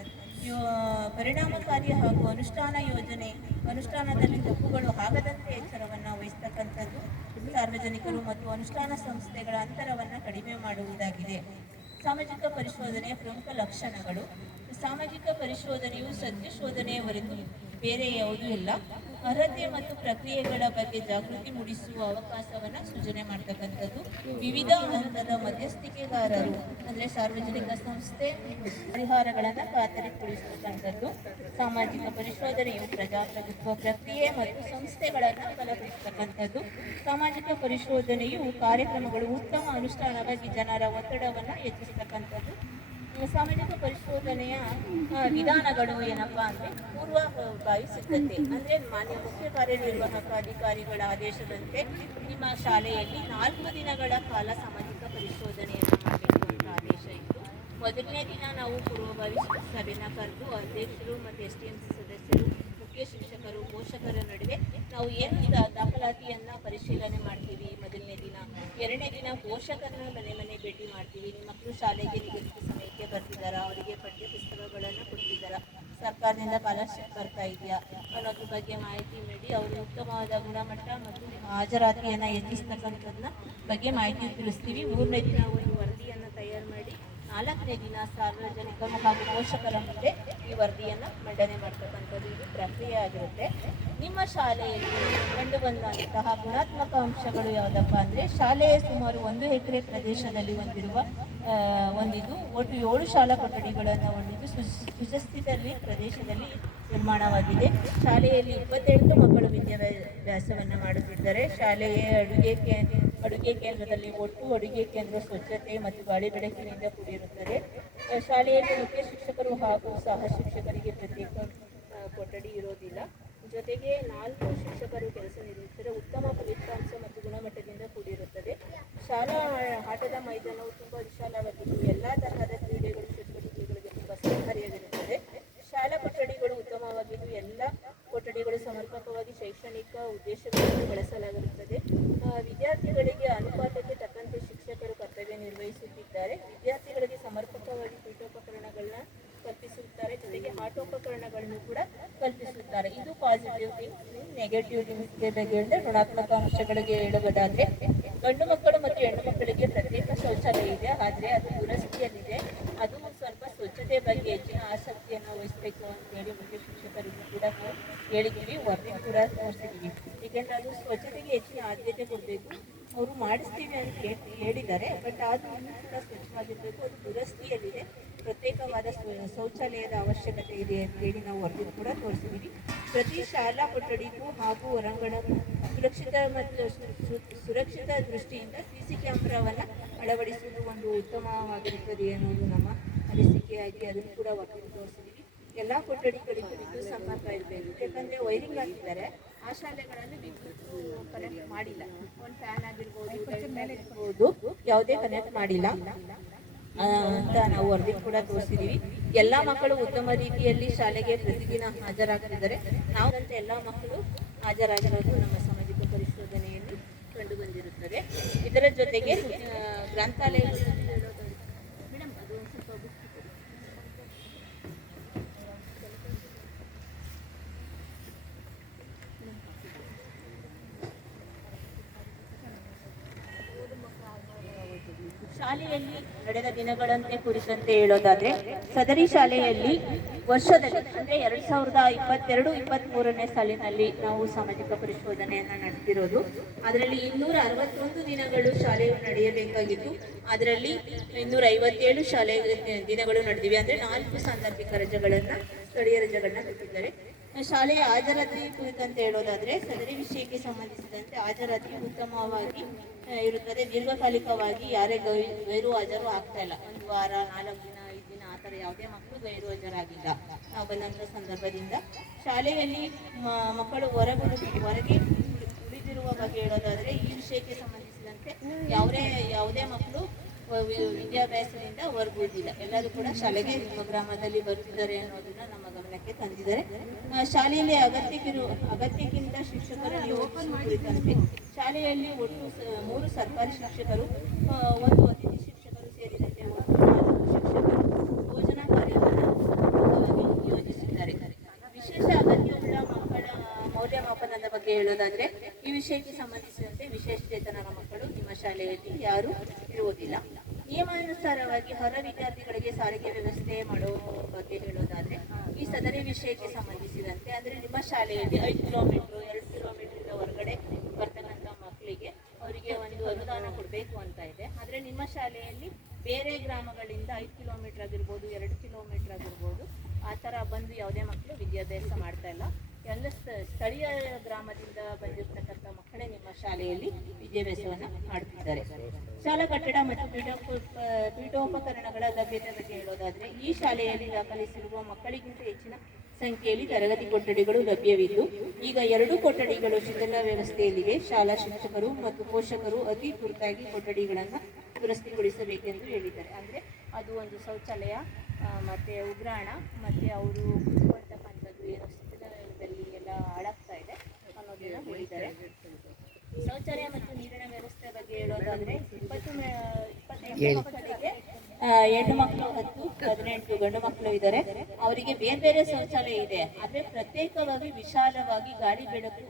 ಪರಿಣಾಮಕಾರಿ ಹಾಗೂ ಅನುಷ್ಠಾನದಲ್ಲಿ ತಪ್ಪುಗಳು ಆಗದಂತೆ ಎಚ್ಚರವನ್ನು ವಹಿಸತಕ್ಕಂಥದ್ದು. ಸಾರ್ವಜನಿಕರು ಮತ್ತು ಅನುಷ್ಠಾನ ಸಂಸ್ಥೆಗಳ ಅಂತರವನ್ನು ಕಡಿಮೆ ಮಾಡುವುದಾಗಿದೆ. ಸಾಮಾಜಿಕ ಪರಿಶೋಧನೆಯ ಪ್ರಮುಖ ಲಕ್ಷಣಗಳು. ಸಾಮಾಜಿಕ ಪರಿಶೋಧನೆಯು ಸತ್ಯ ಶೋಧನೆಯ ಹೊರತು ಬೇರೆ ಯಾವುದೂ ಇಲ್ಲ. ಅರ್ಹತೆ ಮತ್ತು ಪ್ರಕ್ರಿಯೆಗಳ ಬಗ್ಗೆ ಜಾಗೃತಿ ಮೂಡಿಸುವ ಅವಕಾಶವನ್ನ ಸೃಜನೆ ಮಾಡ್ತಕ್ಕಂಥದ್ದು. ವಿವಿಧ ಹಂತದ ಮಧ್ಯಸ್ಥಿಕೆಗಾರರು ಅಂದ್ರೆ ಸಾರ್ವಜನಿಕ ಸಂಸ್ಥೆ ಪರಿಹಾರಗಳನ್ನ ಖಾತರಿಪಡಿಸತಕ್ಕಂಥದ್ದು. ಸಾಮಾಜಿಕ ಪರಿಶೋಧನೆಯು ಪ್ರಜಾಪ್ರಭುತ್ವ ಪ್ರಕ್ರಿಯೆ ಮತ್ತು ಸಂಸ್ಥೆಗಳನ್ನ ಬಲಪಡಿಸತಕ್ಕಂಥದ್ದು. ಸಾಮಾಜಿಕ ಪರಿಶೋಧನೆಯು ಕಾರ್ಯಕ್ರಮಗಳು ಉತ್ತಮ ಅನುಷ್ಠಾನವಾಗಿ ಜನರ ಒತ್ತಡವನ್ನ ಹೆಚ್ಚಿಸತಕ್ಕಂಥದ್ದು. ಸಾಮಾಜಿಕ ಪರಿಶೋಧನೆಯ ವಿಧಾನಗಳು ಏನಪ್ಪಾ ಅಂದ್ರೆ ಪೂರ್ವಭಾವಿ ಸಿದ್ಧತೆ ಅಂದ್ರೆ ಮಾನ್ಯ ಮುಖ್ಯ ಕಾರ್ಯನಿರ್ವಾಹಕ ಅಧಿಕಾರಿಗಳ ಆದೇಶದಂತೆ ನಿಮ್ಮ ಶಾಲೆಯಲ್ಲಿ 4 ದಿನಗಳ ಕಾಲ ಸಾಮಾಜಿಕ ಪರಿಶೋಧನೆಯನ್ನು ಮಾಡಬೇಕು ಅಂತ ಆದೇಶ ಇತ್ತು. ಮೊದಲನೇ ದಿನ ನಾವು ಪೂರ್ವಭಾವಿ ಸಭೆನ ಕರೆದು ಅಧ್ಯಕ್ಷರು ಮತ್ತು STMC ಸದಸ್ಯರು, ಮುಖ್ಯ ಶಿಕ್ಷಕರು, ಪೋಷಕರ ನಡುವೆ ನಾವು ಏನು ದಾಖಲಾತಿಯನ್ನ ಪರಿಶೀಲನೆ ಮಾಡ್ತೀವಿ ಮೊದಲನೇ ದಿನ. ಎರಡನೇ ದಿನ ಪೋಷಕರನ್ನ ಮನೆ ಭೇಟಿ ಮಾಡ್ತೀವಿ. ನಿಮ್ಮ ಮಕ್ಕಳು ಶಾಲೆಗೆ ನಿಗದಿತ ಸಮಯಕ್ಕೆ ಬರ್ತಿದ್ದಾರಾ, ಅವರಿಗೆ ಪಠ್ಯ ಪುಸ್ತಕಗಳನ್ನು ಕೊಡ್ತಿದ್ದಾರಾ, ಸರ್ಕಾರದಿಂದ ಸ್ಕಾಲರ್ಶಿಪ್ ಬರ್ತಾ ಇದೆಯಾ ಅನ್ನೋದ್ರ ಬಗ್ಗೆ ಮಾಹಿತಿ ನೀಡಿ ಅವರು ಉತ್ತಮವಾದ ಗುಣಮಟ್ಟ ಮತ್ತು ಹಾಜರಾತಿಯನ್ನು ಹೆಚ್ಚಿಸ್ತಕ್ಕಂಥದ್ದನ್ನ ಬಗ್ಗೆ ಮಾಹಿತಿ ತಿಳಿಸ್ತೀವಿ. 3ನೇ ದಿನ ಒಂದು ವರದಿಯನ್ನು ತಯಾರು ಮಾಡಿ 4ನೇ ದಿನ ಸಾರ್ವಜನಿಕರು ಹಾಗೂ ಪೋಷಕರ ಮುಂದೆ ಈ ವರದಿಯನ್ನು ಮಂಡನೆ ಮಾಡ್ತಕ್ಕಂಥದ್ದು ಇದು ಪ್ರಕ್ರಿಯೆ ಆಗಿರುತ್ತೆ. ನಿಮ್ಮ ಶಾಲೆಯಲ್ಲಿ ಕಂಡು ಬಂದಂತಹ ಗುಣಾತ್ಮಕ ಅಂಶಗಳು ಯಾವುದಪ್ಪ ಅಂದರೆ ಶಾಲೆಯ ಸುಮಾರು 1 ಎಕರೆ ಪ್ರದೇಶದಲ್ಲಿ ಹೊಂದಿದ್ದು ಒಟ್ಟು 7 ಶಾಲಾ ಕೊಠಡಿಗಳನ್ನು ಹೊಂದಿದ್ದು ಸುಸ್ಥಿತಿಯಲ್ಲಿ ಪ್ರದೇಶದಲ್ಲಿ ನಿರ್ಮಾಣವಾಗಿದೆ. ಶಾಲೆಯಲ್ಲಿ 28 ಮಕ್ಕಳು ವಿದ್ಯಾಭ್ಯಾಸವನ್ನು ಮಾಡುತ್ತಿದ್ದಾರೆ. ಶಾಲೆಯ ಅಡುಗೆ ಕೇಂದ್ರದಲ್ಲಿ ಒಟ್ಟು ಅಡುಗೆ ಕೇಂದ್ರ ಸ್ವಚ್ಛತೆ ಮತ್ತು ಗಾಳಿ ಬೆಳಕಿನಿಂದ ಕೂಡಿರುತ್ತದೆ. ಶಾಲೆಯಲ್ಲಿ ಮುಖ್ಯ ಶಿಕ್ಷಕರು ಹಾಗೂ ಸಹ ಶಿಕ್ಷಕರಿಗೆ ಪ್ರತ್ಯೇಕ ಕೊಠಡಿ ಇರೋದಿಲ್ಲ. ಜೊತೆಗೆ 4 ಶಿಕ್ಷಕರು ಕೆಲಸ ನಿರ್ವಹಿಸಿದರೆ ಉತ್ತಮ ಫಲಿತಾಂಶ ಮತ್ತು ಗುಣಮಟ್ಟದಿಂದ ಕೂಡಿರುತ್ತದೆ. ಶಾಲಾ ಆಟದ ಮೈದಾನವು ತುಂಬ ವಿಶಾಲವಾಗಿದ್ದು ಎಲ್ಲ ತರಹದ ಕ್ರೀಡೆಗಳು ಚಟುವಟಿಕೆಗಳಿಗೆ ತುಂಬ ಸಹಕಾರಿಯಾಗಿರುತ್ತದೆ. ಶಾಲಾ ಕೊಠಡಿಗಳು ಉತ್ತಮವಾಗಿದ್ದು ಎಲ್ಲ ಕೊಠಡಿಗಳು ಸಮರ್ಪಕವಾಗಿ ಶೈಕ್ಷಣಿಕ ಉದ್ದೇಶಗಳನ್ನು ಬಳಸಲಾಗಿರುತ್ತದೆ. ವಿದ್ಯಾರ್ಥಿಗಳಿಗೆ ಅನುಪಾತಕ್ಕೆ ತಕ್ಕಂತೆ ಶಿಕ್ಷಕರು ಕರ್ತವ್ಯ ನಿರ್ವಹಿಸುತ್ತಿದ್ದಾರೆ. ವಿದ್ಯಾರ್ಥಿಗಳಿಗೆ ಸಮರ್ಪಕವಾಗಿ ಪೀಠೋಪಕರಣಗಳನ್ನ ಕಲ್ಪಿಸುತ್ತಾರೆ. ಜೊತೆಗೆ ಆಟೋಪಕರಣಗಳನ್ನು ಕೂಡ ಕಲ್ಪಿಸುತ್ತಾರೆ. ಇದು ಪಾಸಿಟಿವ್ ಥಿಂಗ್ಸ್. ನೆಗೆಟಿವ್ ಥಿಂಗ್ಸ್ಗೆ ಬಗ್ಗೆ ಹೇಳಿದ್ರೆ ಋಣಾತ್ಮಕ ಅಂಶಗಳಿಗೆ ಹೇಳುವುದಾದ್ರೆ ಗಂಡು ಮಕ್ಕಳು ಮತ್ತು ಹೆಣ್ಣು ಮಕ್ಕಳಿಗೆ ಪ್ರತ್ಯೇಕ ಶೌಚಾಲಯ ಇದೆ, ಆದರೆ ಅದು ದುರಸ್ತಿಯಲ್ಲಿದೆ. ಅದು ಸ್ವಲ್ಪ ಸ್ವಚ್ಛತೆ ಬಗ್ಗೆ ಹೆಚ್ಚಿನ ಆಸಕ್ತಿಯನ್ನು ವಹಿಸಬೇಕು ಅಂತೇಳಿ ಮುಖ್ಯ ಶಿಕ್ಷಕರಿಗೂ ಕೂಡ ಹೇಳಿದ್ದೀವಿ, ವರದಿ ಕೂಡ ತೋರಿಸಿದ್ದೀವಿ. ಏಕೆಂದರೆ ಅದು ಸ್ವಚ್ಛತೆಗೆ ಹೆಚ್ಚಿನ ಆದ್ಯತೆ ಕೊಡಬೇಕು. ಅವರು ಮಾಡಿಸ್ತೀವಿ ಅಂತ ಹೇಳಿದ್ದಾರೆ, ಬಟ್ ಅದು ಇನ್ನೂ ಕೂಡ ಸ್ವಚ್ಛವಾಗಿರಬೇಕು. ಅದು ದುರಸ್ತಿಯಲ್ಲಿದೆ. ಪ್ರತ್ಯೇಕವಾದ ಶೌಚಾಲಯದ ಅವಶ್ಯಕತೆ ಇದೆ ಅಂತೇಳಿ ನಾವು ವರದಿ ಕೂಡ ತೋರಿಸಿದ್ದೀವಿ. ಪ್ರತಿ ಶಾಲಾ ಕೊಠಡಿಗೂ ಹಾಗೂ ಹೊರಾಂಗಣ ಸುರಕ್ಷಿತ ದೃಷ್ಟಿಯಿಂದ CC ಕ್ಯಾಮ್ರಾವನ್ನು ಅಳವಡಿಸುವುದು ಒಂದು ಉತ್ತಮವಾಗಿರುತ್ತದೆ ಅನ್ನೋದು ನಮ್ಮ ಅನಿಸಿಕೆಯಾಗಿ ಅದನ್ನು ಕೂಡ ವರದಿ ತೋರಿಸಿದ್ದೀವಿ. ಎಲ್ಲ ಕೊಠಡಿಗಳಿಗೂ ವಿದ್ಯುತ್ ಸಂಪರ್ಕ ಇರಬೇಕು. ಯಾಕಂದರೆ ವೈರಿಂಗ್ ಹಾಕಿದ್ದಾರೆ, ಆ ಶಾಲೆಗಳಲ್ಲಿ ವಿದ್ಯುತ್ ಕನೆಕ್ಟ್ ಮಾಡಿಲ್ಲ. ಒಂದು ಫ್ಯಾನ್ ಆಗಿರ್ಬೋದು, ಯಾವುದೇ ಕನೆಕ್ಟ್ ಮಾಡಿಲ್ಲ ಅಂತ ನಾವು ವರದಿ ಕೂಡ ತೋರಿಸಿದ್ದೀವಿ. ಎಲ್ಲ ಮಕ್ಕಳು ಉತ್ತಮ ರೀತಿಯಲ್ಲಿ ಶಾಲೆಗೆ ಪ್ರತಿದಿನ ಹಾಜರಾಗ್ತಿದ್ದಾರೆ. ನಾವಂತೆ ಎಲ್ಲ ಮಕ್ಕಳು ಹಾಜರಾಗಿರೋದು ನಮ್ಮ ಸಾಮಾಜಿಕ ಪರಿಶೋಧನೆಯಲ್ಲಿ ಕಂಡು ಬಂದಿರುತ್ತದೆ. ಇದರ ಜೊತೆಗೆ ಗ್ರಂಥಾಲಯಗಳು ಮೇಡಮ್ ಅದು ಒಂದು ಸ್ವಲ್ಪ ಶಾಲೆಯಲ್ಲಿ ನಡೆದ ದಿನಗಳಂತೆ ಕುರಿತಂತೆ ಹೇಳೋದಾದ್ರೆ ಸದರಿ ಶಾಲೆಯಲ್ಲಿ ವರ್ಷದಲ್ಲಿ ಅಂದ್ರೆ 2022-23ನೇ ಸಾಲಿನಲ್ಲಿ ನಾವು ಸಾಮಾಜಿಕ ಪರಿಶೋಧನೆಯನ್ನ ನಡೆಸಿರೋದು. ಅದರಲ್ಲಿ 261 ದಿನಗಳು ಶಾಲೆಯು ನಡೆಯಬೇಕಾಗಿತ್ತು. ಅದರಲ್ಲಿ 257 ಶಾಲೆ ದಿನಗಳು ನಡೆದಿವೆ. ಅಂದ್ರೆ 4 ಸಾಂದರ್ಭಿಕ ರಜೆಗಳನ್ನ ಸ್ಥಳೀಯ ರಜೆಗಳನ್ನ ಕೊಟ್ಟಿದ್ದಾರೆ. ಶಾಲೆಯ ಹಾಜರಾತಿ ಕುರಿತಂತೆ ಹೇಳೋದಾದ್ರೆ ಸದರಿ ವಿಷಯಕ್ಕೆ ಸಂಬಂಧಿಸಿದಂತೆ ಹಾಜರಾತಿ ಉತ್ತಮವಾಗಿ ಇರುತ್ತದೆ. ದೀರ್ಘಕಾಲಿಕವಾಗಿ ಯಾರೇ ಗೈರು ಹಾಜರು ಆಗ್ತಾ ಇಲ್ಲ. 1 ವಾರ, 4 ದಿನ, 5 ದಿನ ಆ ಥರ ಯಾವುದೇ ಮಕ್ಕಳು ಗೈರು ಹಾಜರಾಗಿಲ್ಲ ನಾವು ಬಂದಂಥ ಸಂದರ್ಭದಿಂದ. ಶಾಲೆಯಲ್ಲಿ ಮಕ್ಕಳು ಹೊರಗೆ ಉಳಿದಿರುವ ಬಗ್ಗೆ ಹೇಳೋದಾದ್ರೆ ಈ ವಿಷಯಕ್ಕೆ ಸಂಬಂಧಿಸಿದಂತೆ ಯಾವುದೇ ಮಕ್ಕಳು ವಿದ್ಯಾಭ್ಯಾಸದಿಂದ ಹೊರಗುವುದಿಲ್ಲ. ಎಲ್ಲರೂ ಕೂಡ ಶಾಲೆಗೆ ನಿಮ್ಮ ಗ್ರಾಮದಲ್ಲಿ ಬರುತ್ತಿದ್ದಾರೆ ಅನ್ನೋದನ್ನ ನಮ್ಮ ಗಮನಕ್ಕೆ ತಂದಿದ್ದಾರೆ. ಶಾಲೆಯಲ್ಲಿ ಅಗತ್ಯಕ್ಕಿಂತ ಶಿಕ್ಷಕರ ನಿಯೋಜನೆ ಕುರಿತಂತೆ ಶಾಲೆಯಲ್ಲಿ ಒಟ್ಟು 3 ಸರ್ಕಾರಿ ಶಿಕ್ಷಕರು, 1 ಅತಿಥಿ ಶಿಕ್ಷಕರು ಸೇರಿದಂತೆ ಒಟ್ಟು 4 ಶಿಕ್ಷಕರು ಯೋಜನಾ ಕಾರ್ಯವನ್ನು ನಿಯೋಜಿಸಿದ್ದಾರೆ. ವಿಶೇಷ ಅಗತ್ಯವುಳ್ಳ ಮಕ್ಕಳ ಮೌಲ್ಯಮಾಪನದ ಬಗ್ಗೆ ಹೇಳೋದಾದ್ರೆ ಈ ವಿಷಯಕ್ಕೆ ಸಂಬಂಧಿಸಿದಂತೆ ವಿಶೇಷಚೇತನರ ಮಕ್ಕಳು ನಿಮ್ಮ ಶಾಲೆಯಲ್ಲಿ ಯಾರು ಇರುವುದಿಲ್ಲ. ನಿಯಮಾನುಸಾರವಾಗಿ ಹೊರ ವಿದ್ಯಾರ್ಥಿಗಳಿಗೆ ಸಾರಿಗೆ ವ್ಯವಸ್ಥೆ ಮಾಡೋ ಬಗ್ಗೆ ಹೇಳೋದಾದ್ರೆ ಈ ಸದರಿ ಸದರಿ ವಿಷಯಕ್ಕೆ ಸಂಬಂಧಿಸಿದಂತೆ ಅಂದರೆ ನಿಮ್ಮ ಶಾಲೆಯಲ್ಲಿ 5 ಕಿಲೋಮೀಟ್ರು 2 ಕಿಲೋಮೀಟ್ರಿಂದ ಹೊರಗಡೆ ಬರ್ತಕ್ಕಂಥ ಮಕ್ಕಳಿಗೆ ಅವರಿಗೆ ಒಂದು ಅನುದಾನ ಕೊಡಬೇಕು ಅಂತ ಇದೆ. ಆದರೆ ನಿಮ್ಮ ಶಾಲೆಯಲ್ಲಿ ಬೇರೆ ಗ್ರಾಮಗಳಿಂದ 5 ಕಿಲೋಮೀಟ್ರ್ ಆಗಿರ್ಬೋದು 2 ಕಿಲೋಮೀಟ್ರ್ ಆಗಿರ್ಬೋದು ಆ ಥರ ಬಂದು ಯಾವುದೇ ಮಕ್ಕಳು ವಿದ್ಯಾಭ್ಯಾಸ ಮಾಡ್ತಾ ಇಲ್ಲ. ಎಲ್ಲ ಸ್ಥಳೀಯ ಗ್ರಾಮದಿಂದ ಬಂದಿರತಕ್ಕಂಥ ಮಕ್ಕಳೇ ನಿಮ್ಮ ಶಾಲೆಯಲ್ಲಿ ವಿದ್ಯಾಭ್ಯಾಸವನ್ನು ಮಾಡ್ತಿದ್ದಾರೆ. ಶಾಲಾ ಕಟ್ಟಡ ಮತ್ತು ಪೀಠೋಪಕರಣಗಳ ಲಭ್ಯತೆ ಬಗ್ಗೆ ಹೇಳೋದಾದರೆ ಈ ಶಾಲೆಯಲ್ಲಿ ದಾಖಲಿಸಿರುವ ಮಕ್ಕಳಿಗಿಂತ ಹೆಚ್ಚಿನ ಸಂಖ್ಯೆಯಲ್ಲಿ ತರಗತಿ ಕೊಠಡಿಗಳು ಲಭ್ಯವಿದ್ದು ಈಗ 2 ಕೊಠಡಿಗಳು ಶಿಥಿಲ ವ್ಯವಸ್ಥೆಯಲ್ಲಿವೆ. ಶಾಲಾ ಶಿಕ್ಷಕರು ಮತ್ತು ಪೋಷಕರು ಅತಿ ತುರ್ತಾಗಿ ಕೊಠಡಿಗಳನ್ನು ದುರಸ್ತಿಗೊಳಿಸಬೇಕೆಂದು ಹೇಳಿದ್ದಾರೆ. ಅಂದರೆ ಅದು ಒಂದು ಶೌಚಾಲಯ ಮತ್ತು ಉಗ್ರಾಣ ಮತ್ತು ಅವರು ಕುತ್ಕೊಳ್ತಕ್ಕಂಥದ್ದು ಏನೋ ಶಿಥಿಲದಲ್ಲಿ ಎಲ್ಲ ಹಾಳಾಗ್ತಾ ಇದೆ ಅನ್ನೋದನ್ನ ಹೇಳಿದ್ದಾರೆ. ಶೌಚಾಲಯ ಮತ್ತು ನೀರಿನ ವ್ಯವಸ್ಥೆ ಬಗ್ಗೆ ಹೇಳೋದಾದರೆ 28 ಮಕ್ಕಳಿಗೆ ಹೆಣ್ಣು ಮಕ್ಕಳು 10, 18 ಗಂಡು ಮಕ್ಕಳು ಇದ್ದಾರೆ. ಅವರಿಗೆ ಬೇರೆ ಬೇರೆ ಶೌಚಾಲಯ ಇದೆ, ಆದರೆ ಪ್ರತ್ಯೇಕವಾಗಿ ವಿಶಾಲವಾಗಿ ಗಾಳಿ ಬೆಳಕು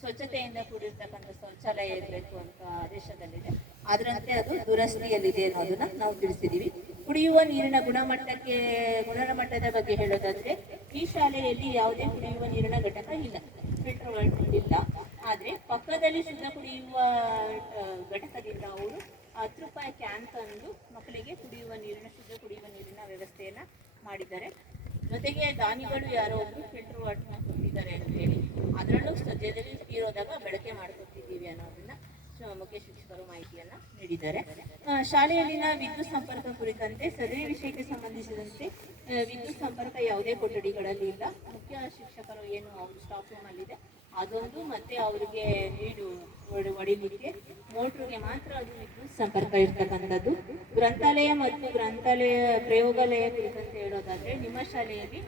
ಸ್ವಚ್ಛತೆಯಿಂದ ಕೂಡಿರ್ತಕ್ಕಂಥ ಶೌಚಾಲಯ ಇರಬೇಕು ಅಂತ ಆದೇಶದಲ್ಲಿದೆ. ಅದರಂತೆ ಅದು ದುರಸ್ತಿಯಲ್ಲಿದೆ ಅನ್ನೋದನ್ನ ನಾವು ತಿಳಿಸಿದ್ದೀವಿ. ಕುಡಿಯುವ ನೀರಿನ ಗುಣಮಟ್ಟದ ಬಗ್ಗೆ ಹೇಳೋದಾದ್ರೆ ಈ ಶಾಲೆಯಲ್ಲಿ ಯಾವುದೇ ಕುಡಿಯುವ ನೀರಿನ ಘಟಕ ಇಲ್ಲ, ಫಿಲ್ಟರ್ ವಾಟರ್ ಇಲ್ಲ. ಆದರೆ ಪಕ್ಕದಲ್ಲಿ ಶುದ್ಧ ಕುಡಿಯುವ ಘಟಕದಿಂದ ಅವರು 10 ರೂಪಾಯಿ ಕ್ಯಾನ್ ತಂದು ಮಕ್ಕಳಿಗೆ ಶುದ್ಧ ಕುಡಿಯುವ ನೀರಿನ ವ್ಯವಸ್ಥೆಯನ್ನು ಮಾಡಿದ್ದಾರೆ. ಜೊತೆಗೆ ದಾನಿಗಳು ಯಾರೋ ಒಬ್ಬರು ಫಿಲ್ಟರ್ ವಾಟರ್ನ ಕೊಟ್ಟಿದ್ದಾರೆ ಅಂತ ಹೇಳಿ ಅದರಲ್ಲೂ ಸದ್ಯದಲ್ಲಿ ಇರೋದಾಗ ಬಳಕೆ ಮಾಡ್ಕೊತಿದ್ದೀವಿ ಅನ್ನೋದನ್ನ ಮುಖ್ಯ ಶಿಕ್ಷಕರು ಮಾಹಿತಿಯನ್ನ ನೀಡಿದ್ದಾರೆ. ಶಾಲೆಯಲ್ಲಿನ ವಿದ್ಯುತ್ ಸಂಪರ್ಕ ಕುರಿತಂತೆ ಸದರಿ ವಿಷಯಕ್ಕೆ ಸಂಬಂಧಿಸಿದಂತೆ ವಿದ್ಯುತ್ ಸಂಪರ್ಕ ಯಾವುದೇ ಕೊಠಡಿಗಳಲ್ಲಿ ಇಲ್ಲ. ಮುಖ್ಯ ಶಿಕ್ಷಕರು ಏನು ಅವ್ರ ಸ್ಟಾಫ್ ರೂಮ್ ಅಲ್ಲಿದೆ ಅದೊಂದು, ಮತ್ತೆ ಅವರಿಗೆ ನೀರು ಹೊಡಿಲಿಕ್ಕೆ ಮೋಟ್ರಿಗೆ ಮಾತ್ರ ಅದು ವಿದ್ಯುತ್ ಸಂಪರ್ಕ ಇರ್ತಕ್ಕಂಥದ್ದು. ಗ್ರಂಥಾಲಯ ಮತ್ತು ಪ್ರಯೋಗಾಲಯ ಕುರಿತಂತೆ ಹೇಳೋದಾದ್ರೆ ನಿಮ್ಮ ಶಾಲೆಯಲ್ಲಿ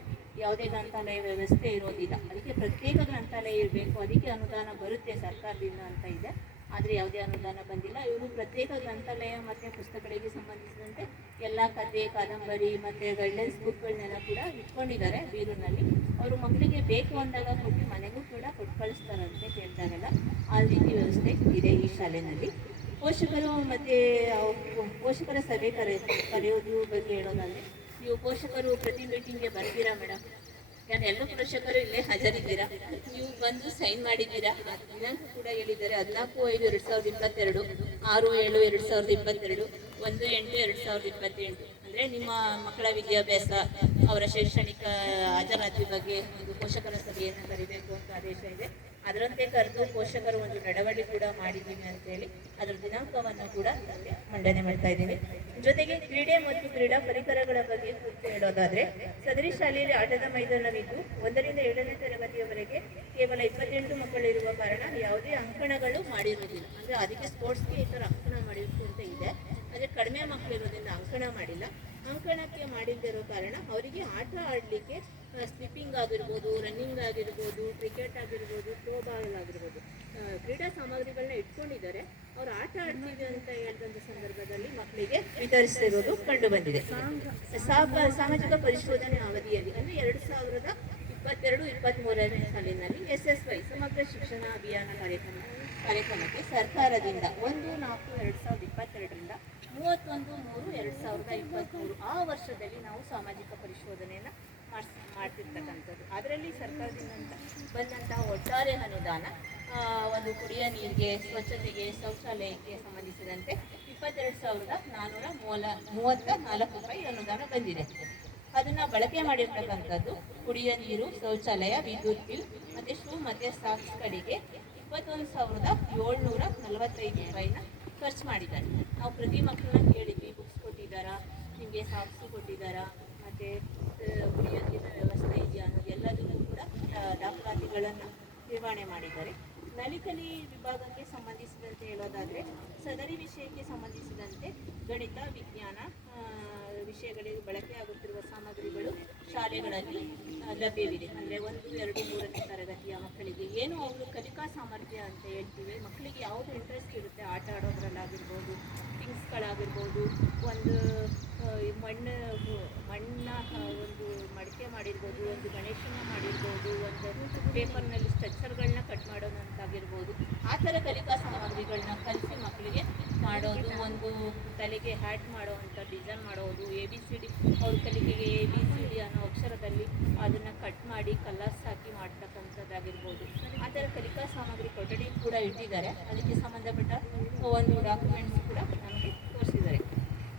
ಯಾವುದೇ ಗ್ರಂಥಾಲಯ ವ್ಯವಸ್ಥೆ ಇರೋದಿಲ್ಲ. ಅದಕ್ಕೆ ಪ್ರತ್ಯೇಕ ಗ್ರಂಥಾಲಯ ಇರಬೇಕು, ಅದಕ್ಕೆ ಅನುದಾನ ಬರುತ್ತೆ ಸರ್ಕಾರದಿಂದ ಅಂತ ಇದೆ, ಆದರೆ ಯಾವುದೇ ಅನುದಾನ ಬಂದಿಲ್ಲ. ಇವರು ಪ್ರತ್ಯೇಕ ಗ್ರಂಥಾಲಯ ಮತ್ತು ಪುಸ್ತಕಗಳಿಗೆ ಸಂಬಂಧಿಸಿದಂತೆ ಎಲ್ಲ ಕಥೆ, ಕಾದಂಬರಿ ಮತ್ತು ಗೈಡ್ಲೈನ್ಸ್ ಬುಕ್ಗಳನ್ನೆಲ್ಲ ಕೂಡ ಇಟ್ಕೊಂಡಿದ್ದಾರೆ ಬೀರೂರಿನಲ್ಲಿ. ಅವರು ಮಕ್ಕಳಿಗೆ ಬೇಕು ಅಂದಾಗ ಕೊಟ್ಟು ಮನೆಗೂ ಕೂಡ ಕೊಟ್ಟು ಕಳಿಸ್ತಾರಂತೆ ಕೇಳಿದಾಗೆಲ್ಲ. ಆ ರೀತಿ ವ್ಯವಸ್ಥೆ ಇದೆ ಈ ಶಾಲೆಯಲ್ಲಿ. ಪೋಷಕರು ಮತ್ತು ಪೋಷಕರ ಸಭೆ ಕರೆಯೋದು ಬಗ್ಗೆ ಹೇಳೋದಾದರೆ ನೀವು ಪೋಷಕರು ಪ್ರತಿ ಮೀಟಿಂಗ್ಗೆ ಬರ್ತೀರಾ ಮೇಡಮ್? ಯಾಕಂದ್ರೆ ಎಲ್ಲ ಪೋಷಕರು ಇಲ್ಲೇ ಹಾಜರಿದ್ದೀರಾ, ನೀವು ಬಂದು ಸೈನ್ ಮಾಡಿದ್ದೀರಾ. ದಿನಾಂಕ ಕೂಡ ಹೇಳಿದ್ದಾರೆ 14/5/2022, 6/7/2022, 1/8/2028. ಅಂದರೆ ನಿಮ್ಮ ಮಕ್ಕಳ ವಿದ್ಯಾಭ್ಯಾಸ ಅವರ ಶೈಕ್ಷಣಿಕ ಹಾಜರಾತಿ ಬಗ್ಗೆ ಒಂದು ಪೋಷಕರ ಸಭೆಯನ್ನು ಕರಿಬೇಕು ಅಂತ ಆದೇಶ ಇದೆ. ಅದರಂತೆ ಕರೆದು ಪೋಷಕರು ಒಂದು ನಡವಳಿ ಕೂಡ ಮಾಡಿದ್ದೀವಿ ಅಂತೇಳಿ ಅದರ ದಿನಾಂಕವನ್ನು ಕೂಡ ಮಂಡನೆ ಮಾಡ್ತಾ ಇದ್ದೀನಿ. ಜೊತೆಗೆ ಕ್ರೀಡೆ ಮತ್ತು ಕ್ರೀಡಾ ಪರಿಕರಗಳ ಬಗ್ಗೆ ಕುರಿತು ಹೇಳೋದಾದ್ರೆ ಸದರಿ ಶಾಲೆಯಲ್ಲಿ ಆಟದ ಮೈದಾನವಿದ್ದು 1ರಿಂದ 7ನೇ ತರಗತಿಯವರೆಗೆ ಕೇವಲ 28 ಮಕ್ಕಳಿರುವ ಕಾರಣ ಯಾವುದೇ ಅಂಕಣಗಳು ಮಾಡಿರುವುದಿಲ್ಲ. ಅಂದರೆ ಅದಕ್ಕೆ ಸ್ಪೋರ್ಟ್ಸ್ಗೆ ಈ ಥರ ಅಂಕಣ ಮಾಡಿರುತ್ತೆ ಅಂತ ಇದೆ, ಆದರೆ ಕಡಿಮೆ ಮಕ್ಕಳಿರೋದ್ರಿಂದ ಅಂಕಣ ಮಾಡಿಲ್ಲ. ಅಂಕಣಕ್ಕೆ ಮಾಡಿದ್ದಿರೋ ಕಾರಣ ಅವರಿಗೆ ಆಟ ಆಡಲಿಕ್ಕೆ ಸ್ಲಿಪ್ಪಿಂಗ್ ಆಗಿರ್ಬೋದು, ರನ್ನಿಂಗ್ ಆಗಿರ್ಬೋದು, ಕ್ರಿಕೆಟ್ ಆಗಿರ್ಬೋದು, ಥ್ರೋಬಾಲ್ ಆಗಿರ್ಬೋದು ಕ್ರೀಡಾ ಸಾಮಗ್ರಿಗಳನ್ನ ಇಟ್ಕೊಂಡಿದ್ದಾರೆ. ಅವರು ಆಟ ಆಡ್ತೀವಿ ಅಂತ ಹೇಳಿದಂಥ ಸಂದರ್ಭದಲ್ಲಿ ಮಕ್ಕಳಿಗೆ ವಿತರಿಸಿರೋದು ಕಂಡು ಬಂದಿದೆ. ಸಾಮಾಜಿಕ ಪರಿಶೋಧನೆ ಅವಧಿಯಲ್ಲಿ ಅಂದರೆ 2022-23ನೇ ಸಾಲಿನಲ್ಲಿ SSY ಸಮಗ್ರ ಶಿಕ್ಷಣ ಅಭಿಯಾನ ಕಾರ್ಯಕ್ರಮಕ್ಕೆ ಸರ್ಕಾರದಿಂದ 1/4/2022ರಿಂದ 31/3/2023 ಆ ವರ್ಷದಲ್ಲಿ ನಾವು ಸಾಮಾಜಿಕ ಪರಿಶೋಧನೆಯನ್ನು ಮಾಡ್ತಿರ್ತಕ್ಕಂಥದ್ದು. ಅದರಲ್ಲಿ ಸರ್ಕಾರದಿಂದ ಬಂದಂತಹ ಒಟ್ಟಾರೆ ಅನುದಾನ ಒಂದು ಕುಡಿಯ ನೀರಿಗೆ, ಸ್ವಚ್ಛತೆಗೆ, ಶೌಚಾಲಯಕ್ಕೆ ಸಂಬಂಧಿಸಿದಂತೆ 22,434 ರೂಪಾಯಿ ಅನುದಾನ ಬಂದಿದೆ. ಅದನ್ನು ಬಳಕೆ ಮಾಡಿರ್ತಕ್ಕಂಥದ್ದು ಕುಡಿಯ ನೀರು, ಶೌಚಾಲಯ, ವಿದ್ಯುತ್ ಬಿಲ್ ಮತ್ತು ಶೂ ಮತ್ತು ಸಾಕ್ಸ್ಗಳಿಗೆ 21,745 ರೂಪಾಯಿನ ಖರ್ಚು ಮಾಡಿದ್ದಾರೆ. ನಾವು ಪ್ರತಿ ಮಕ್ಕಳನ್ನ ಕೇಳಿದ್ವಿ, ಬುಕ್ಸ್ ಕೊಟ್ಟಿದ್ದಾರಾ, ನಿಮಗೆ ಸಾಕ್ಸು ಕೊಟ್ಟಿದ್ದಾರಾ, ಮತ್ತು ಕುಡಿಯ ನೀರಿನ ವ್ಯವಸ್ಥೆ ಇದೆಯಾ ಅನ್ನೋದು ಎಲ್ಲದನ್ನೂ ಕೂಡ ದಾಖಲಾತಿಗಳನ್ನು ನಿರ್ವಹಣೆ ಮಾಡಿದ್ದಾರೆ. ನಲಿಕಲಿ ವಿಭಾಗಕ್ಕೆ ಸಂಬಂಧಿಸಿದಂತೆ ಹೇಳೋದಾದರೆ ಸದರಿ ವಿಷಯಕ್ಕೆ ಸಂಬಂಧಿಸಿದಂತೆ ಗಣಿತ, ವಿಜ್ಞಾನ ವಿಷಯಗಳಿಗೆ ಬಳಕೆಯಾಗುತ್ತಿರುವ ಸಾಮಗ್ರಿಗಳು ಶಾಲೆಗಳಲ್ಲಿ ಲಭ್ಯವಿದೆ. ಅಂದರೆ 1, 2, 3ನೇ ತರಗತಿಯ ಮಕ್ಕಳಿಗೆ ಏನು ಅವರು ಕಲಿಕಾ ಸಾಮರ್ಥ್ಯ ಅಂತ ಹೇಳ್ತೀವಿ, ಮಕ್ಕಳಿಗೆ ಯಾವುದು ಇಂಟ್ರೆಸ್ಟ್ ಇರುತ್ತೆ ಆಟ ಆಡೋದ್ರಲ್ಲಾಗಿರ್ಬೋದು, ಥಿಂಗ್ಸ್ಗಳಾಗಿರ್ಬೋದು, ಒಂದು ಮಣ್ಣ ಒಂದು ಮಡಿಕೆ ಮಾಡಿರ್ಬೋದು, ಒಂದು ಗಣೇಶನ ಮಾಡಿರ್ಬೋದು, ಒಂದು ಪೇಪರ್ನಲ್ಲಿ ಸ್ಟ್ರಕ್ಚರ್ಗಳನ್ನ ಕಟ್ ಮಾಡೋದಂತಾಗಿರ್ಬೋದು, ಆ ಥರ ಕಲಿಕಾ ಸಾಮಗ್ರಿಗಳನ್ನ ಕಲಿಸಿ ಮಕ್ಕಳಿಗೆ ಮಾಡೋದು. ಒಂದು ತಲೆಗೆ ಹ್ಯಾಟ್ ಮಾಡೋವಂಥ ಡಿಸೈನ್ ಮಾಡೋದು, ABCD ಅವ್ರ ಕಲಿಕೆಗೆ ABCD ಅನ್ನೋ ಅಕ್ಷರದಲ್ಲಿ ಅದನ್ನು ಕಟ್ ಮಾಡಿ ಮಾಡಿ ಕಲರ್ಸ್ ಹಾಕಿ ಮಾಡ್ತಕ್ಕಂಥದ್ದಾಗಿರ್ಬೋದು. ಆ ಥರ ಕಲಿಕಾ ಸಾಮಗ್ರಿ ಕೊಠಡಿ ಕೂಡ ಇಟ್ಟಿದ್ದಾರೆ. ಅದಕ್ಕೆ ಸಂಬಂಧಪಟ್ಟ ಒಂದು ಡಾಕ್ಯುಮೆಂಟ್ಸ್ ಕೂಡ ನಮಗೆ ತೋರಿಸಿದ್ದಾರೆ.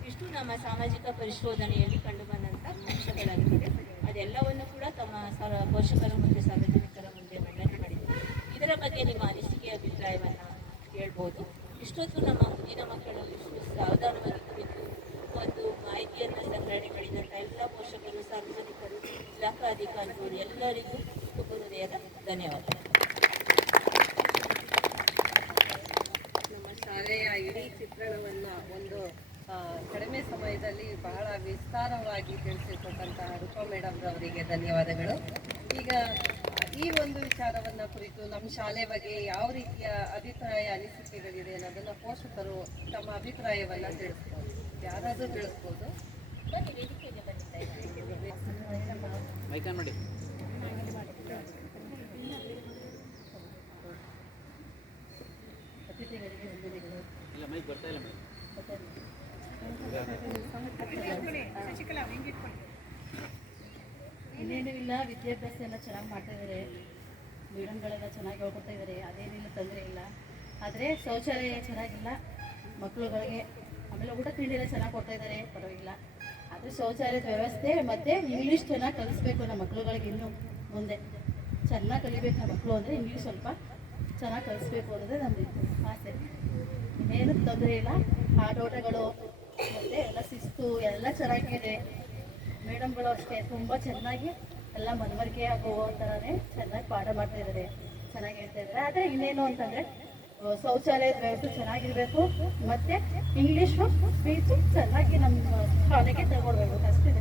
ಇಷ್ಟು ನಮ್ಮ ಸಾಮಾಜಿಕ ಪರಿಶೋಧನೆಯಲ್ಲಿ ಕಂಡುಬಂದಂಥ ಅಂಶಗಳಾಗಿದೆ. ಅದೆಲ್ಲವನ್ನು ಕೂಡ ತಮ್ಮ ಪೋಷಕರು ಮತ್ತು ಸಾರ್ವಜನಿಕರ ಮುಂದೆ ಮಂಡನೆ ಮಾಡಿದ್ದಾರೆ. ಇದರ ಬಗ್ಗೆ ನಿಮ್ಮ ಅನಿಸಿಕೆ ಅಭಿಪ್ರಾಯವನ್ನು ಹೇಳ್ಬೋದು. ಇಷ್ಟೊತ್ತು ನಮ್ಮ ಮುಂದಿನ ಮಕ್ಕಳು ಇಷ್ಟು ಸಾವಧಾನವಾಗಿ ಕುರಿತು ಒಂದು ಮಾಹಿತಿಯನ್ನು ಸಂಗ್ರಹಣೆ ಮಾಡಿದಂಥ ಎಲ್ಲ ಪೋಷಕರು, ಸಾರ್ವಜನಿಕರು, ಇಲಾಖಾ ಅಧಿಕಾರಿಗಳು ಎಲ್ಲರಿಗೂ ತುಂಬ ಹೃದಯದ ಧನ್ಯವಾದಗಳು. ನಮ್ಮ ಶಾಲೆಯ ಇಡೀ ಚಿತ್ರಣವನ್ನು ಒಂದು ಕಡಿಮೆ ಸಮಯದಲ್ಲಿ ಬಹಳ ವಿಸ್ತಾರವಾಗಿ ತಿಳಿಸಿಕೊಟ್ಟಂತಹ ರೂಪಾ ಮೇಡಮ್ ರವರಿಗೆ ಧನ್ಯವಾದಗಳು. ಈಗ ಈ ಒಂದು ವಿಚಾರವನ್ನು ಕುರಿತು ನಮ್ಮ ಶಾಲೆ ಬಗ್ಗೆ ಯಾವ ರೀತಿಯ ಅಭಿಪ್ರಾಯ ಅನಿಸಿಕೆಗಳಿದೆ ಅನ್ನೋದನ್ನು ಪೋಷಕರು ತಮ್ಮ ಅಭಿಪ್ರಾಯವನ್ನು ತಿಳಿಸ್ಬೋದು. ಯಾರಾದರೂ ತಿಳಿಸ್ಬೋದು. ಬನ್ನಿ, ವೇದಿಕೆಗೆ ಬಂದಿದ್ದಾರೆ. ಅತಿಥಿಗಳಿಗೆ ವಂದನೆಗಳು. ಇನ್ನೇನು ಇಲ್ಲ, ವಿದ್ಯಾಭ್ಯಾಸ ಎಲ್ಲ ಚೆನ್ನಾಗಿ ಮಾಡ್ತಾ ಇದ್ದಾರೆ, ಮೇಡಮ್ಗಳೆಲ್ಲ ಚೆನ್ನಾಗಿ ಹೇಳ್ಕೊಡ್ತಾ ಇದ್ದಾರೆ, ಅದೇನಿಲ್ಲ ತೊಂದರೆ ಇಲ್ಲ. ಆದರೆ ಶೌಚಾಲಯ ಚೆನ್ನಾಗಿಲ್ಲ ಮಕ್ಕಳುಗಳಿಗೆ, ಆಮೇಲೆ ಊಟ ತಿಂಡಿ ಎಲ್ಲ ಚೆನ್ನಾಗಿ ಕೊಡ್ತಾ ಇದ್ದಾರೆ, ಪರವಾಗಿಲ್ಲ. ಆದರೆ ಶೌಚಾಲಯದ ವ್ಯವಸ್ಥೆ ಮತ್ತು ಇಂಗ್ಲೀಷ್ ಚೆನ್ನಾಗಿ ಕಲಿಸ್ಬೇಕು ನಮ್ಮ ಮಕ್ಕಳುಗಳಿಗೆ. ಇನ್ನೂ ಮುಂದೆ ಚೆನ್ನಾಗಿ ಕಲಿಬೇಕು ನಮ್ಮ ಮಕ್ಕಳು ಅಂದರೆ ಇಂಗ್ಲೀಷ್ ಸ್ವಲ್ಪ ಚೆನ್ನಾಗಿ ಕಲಿಸ್ಬೇಕು ಅನ್ನೋದೇ ನಮ್ಮದು ಆಸೆ. ಇನ್ನೇನು ತೊಂದರೆ ಇಲ್ಲ. ಆಟೋಟಗಳು ಮತ್ತು ಎಲ್ಲ ಶಿಸ್ತು ಎಲ್ಲ ಚೆನ್ನಾಗಿದೆ. ಮೇಡಮ್ಗಳು ಅಷ್ಟೇ ತುಂಬ ಚೆನ್ನಾಗಿ ಎಲ್ಲ ಮನವರಿಕೆ ಆಗೋ ಥರನೇ ಚೆನ್ನಾಗಿ ಪಾಠ ಮಾಡ್ತಾ ಇದ್ದಾರೆ, ಚೆನ್ನಾಗಿ ಹೇಳ್ತಾ ಇದ್ದಾರೆ. ಆದರೆ ಇನ್ನೇನು ಅಂತಂದರೆ ಶೌಚಾಲಯದ ವ್ಯವಸ್ಥೆ ಚೆನ್ನಾಗಿರಬೇಕು ಮತ್ತು ಇಂಗ್ಲೀಷು ಸ್ಪೀಚು ಚೆನ್ನಾಗಿ ನಮ್ಮ ಶಾಲೆಗೆ ತಗೊಳ್ಬೇಕು ಅಷ್ಟೇ,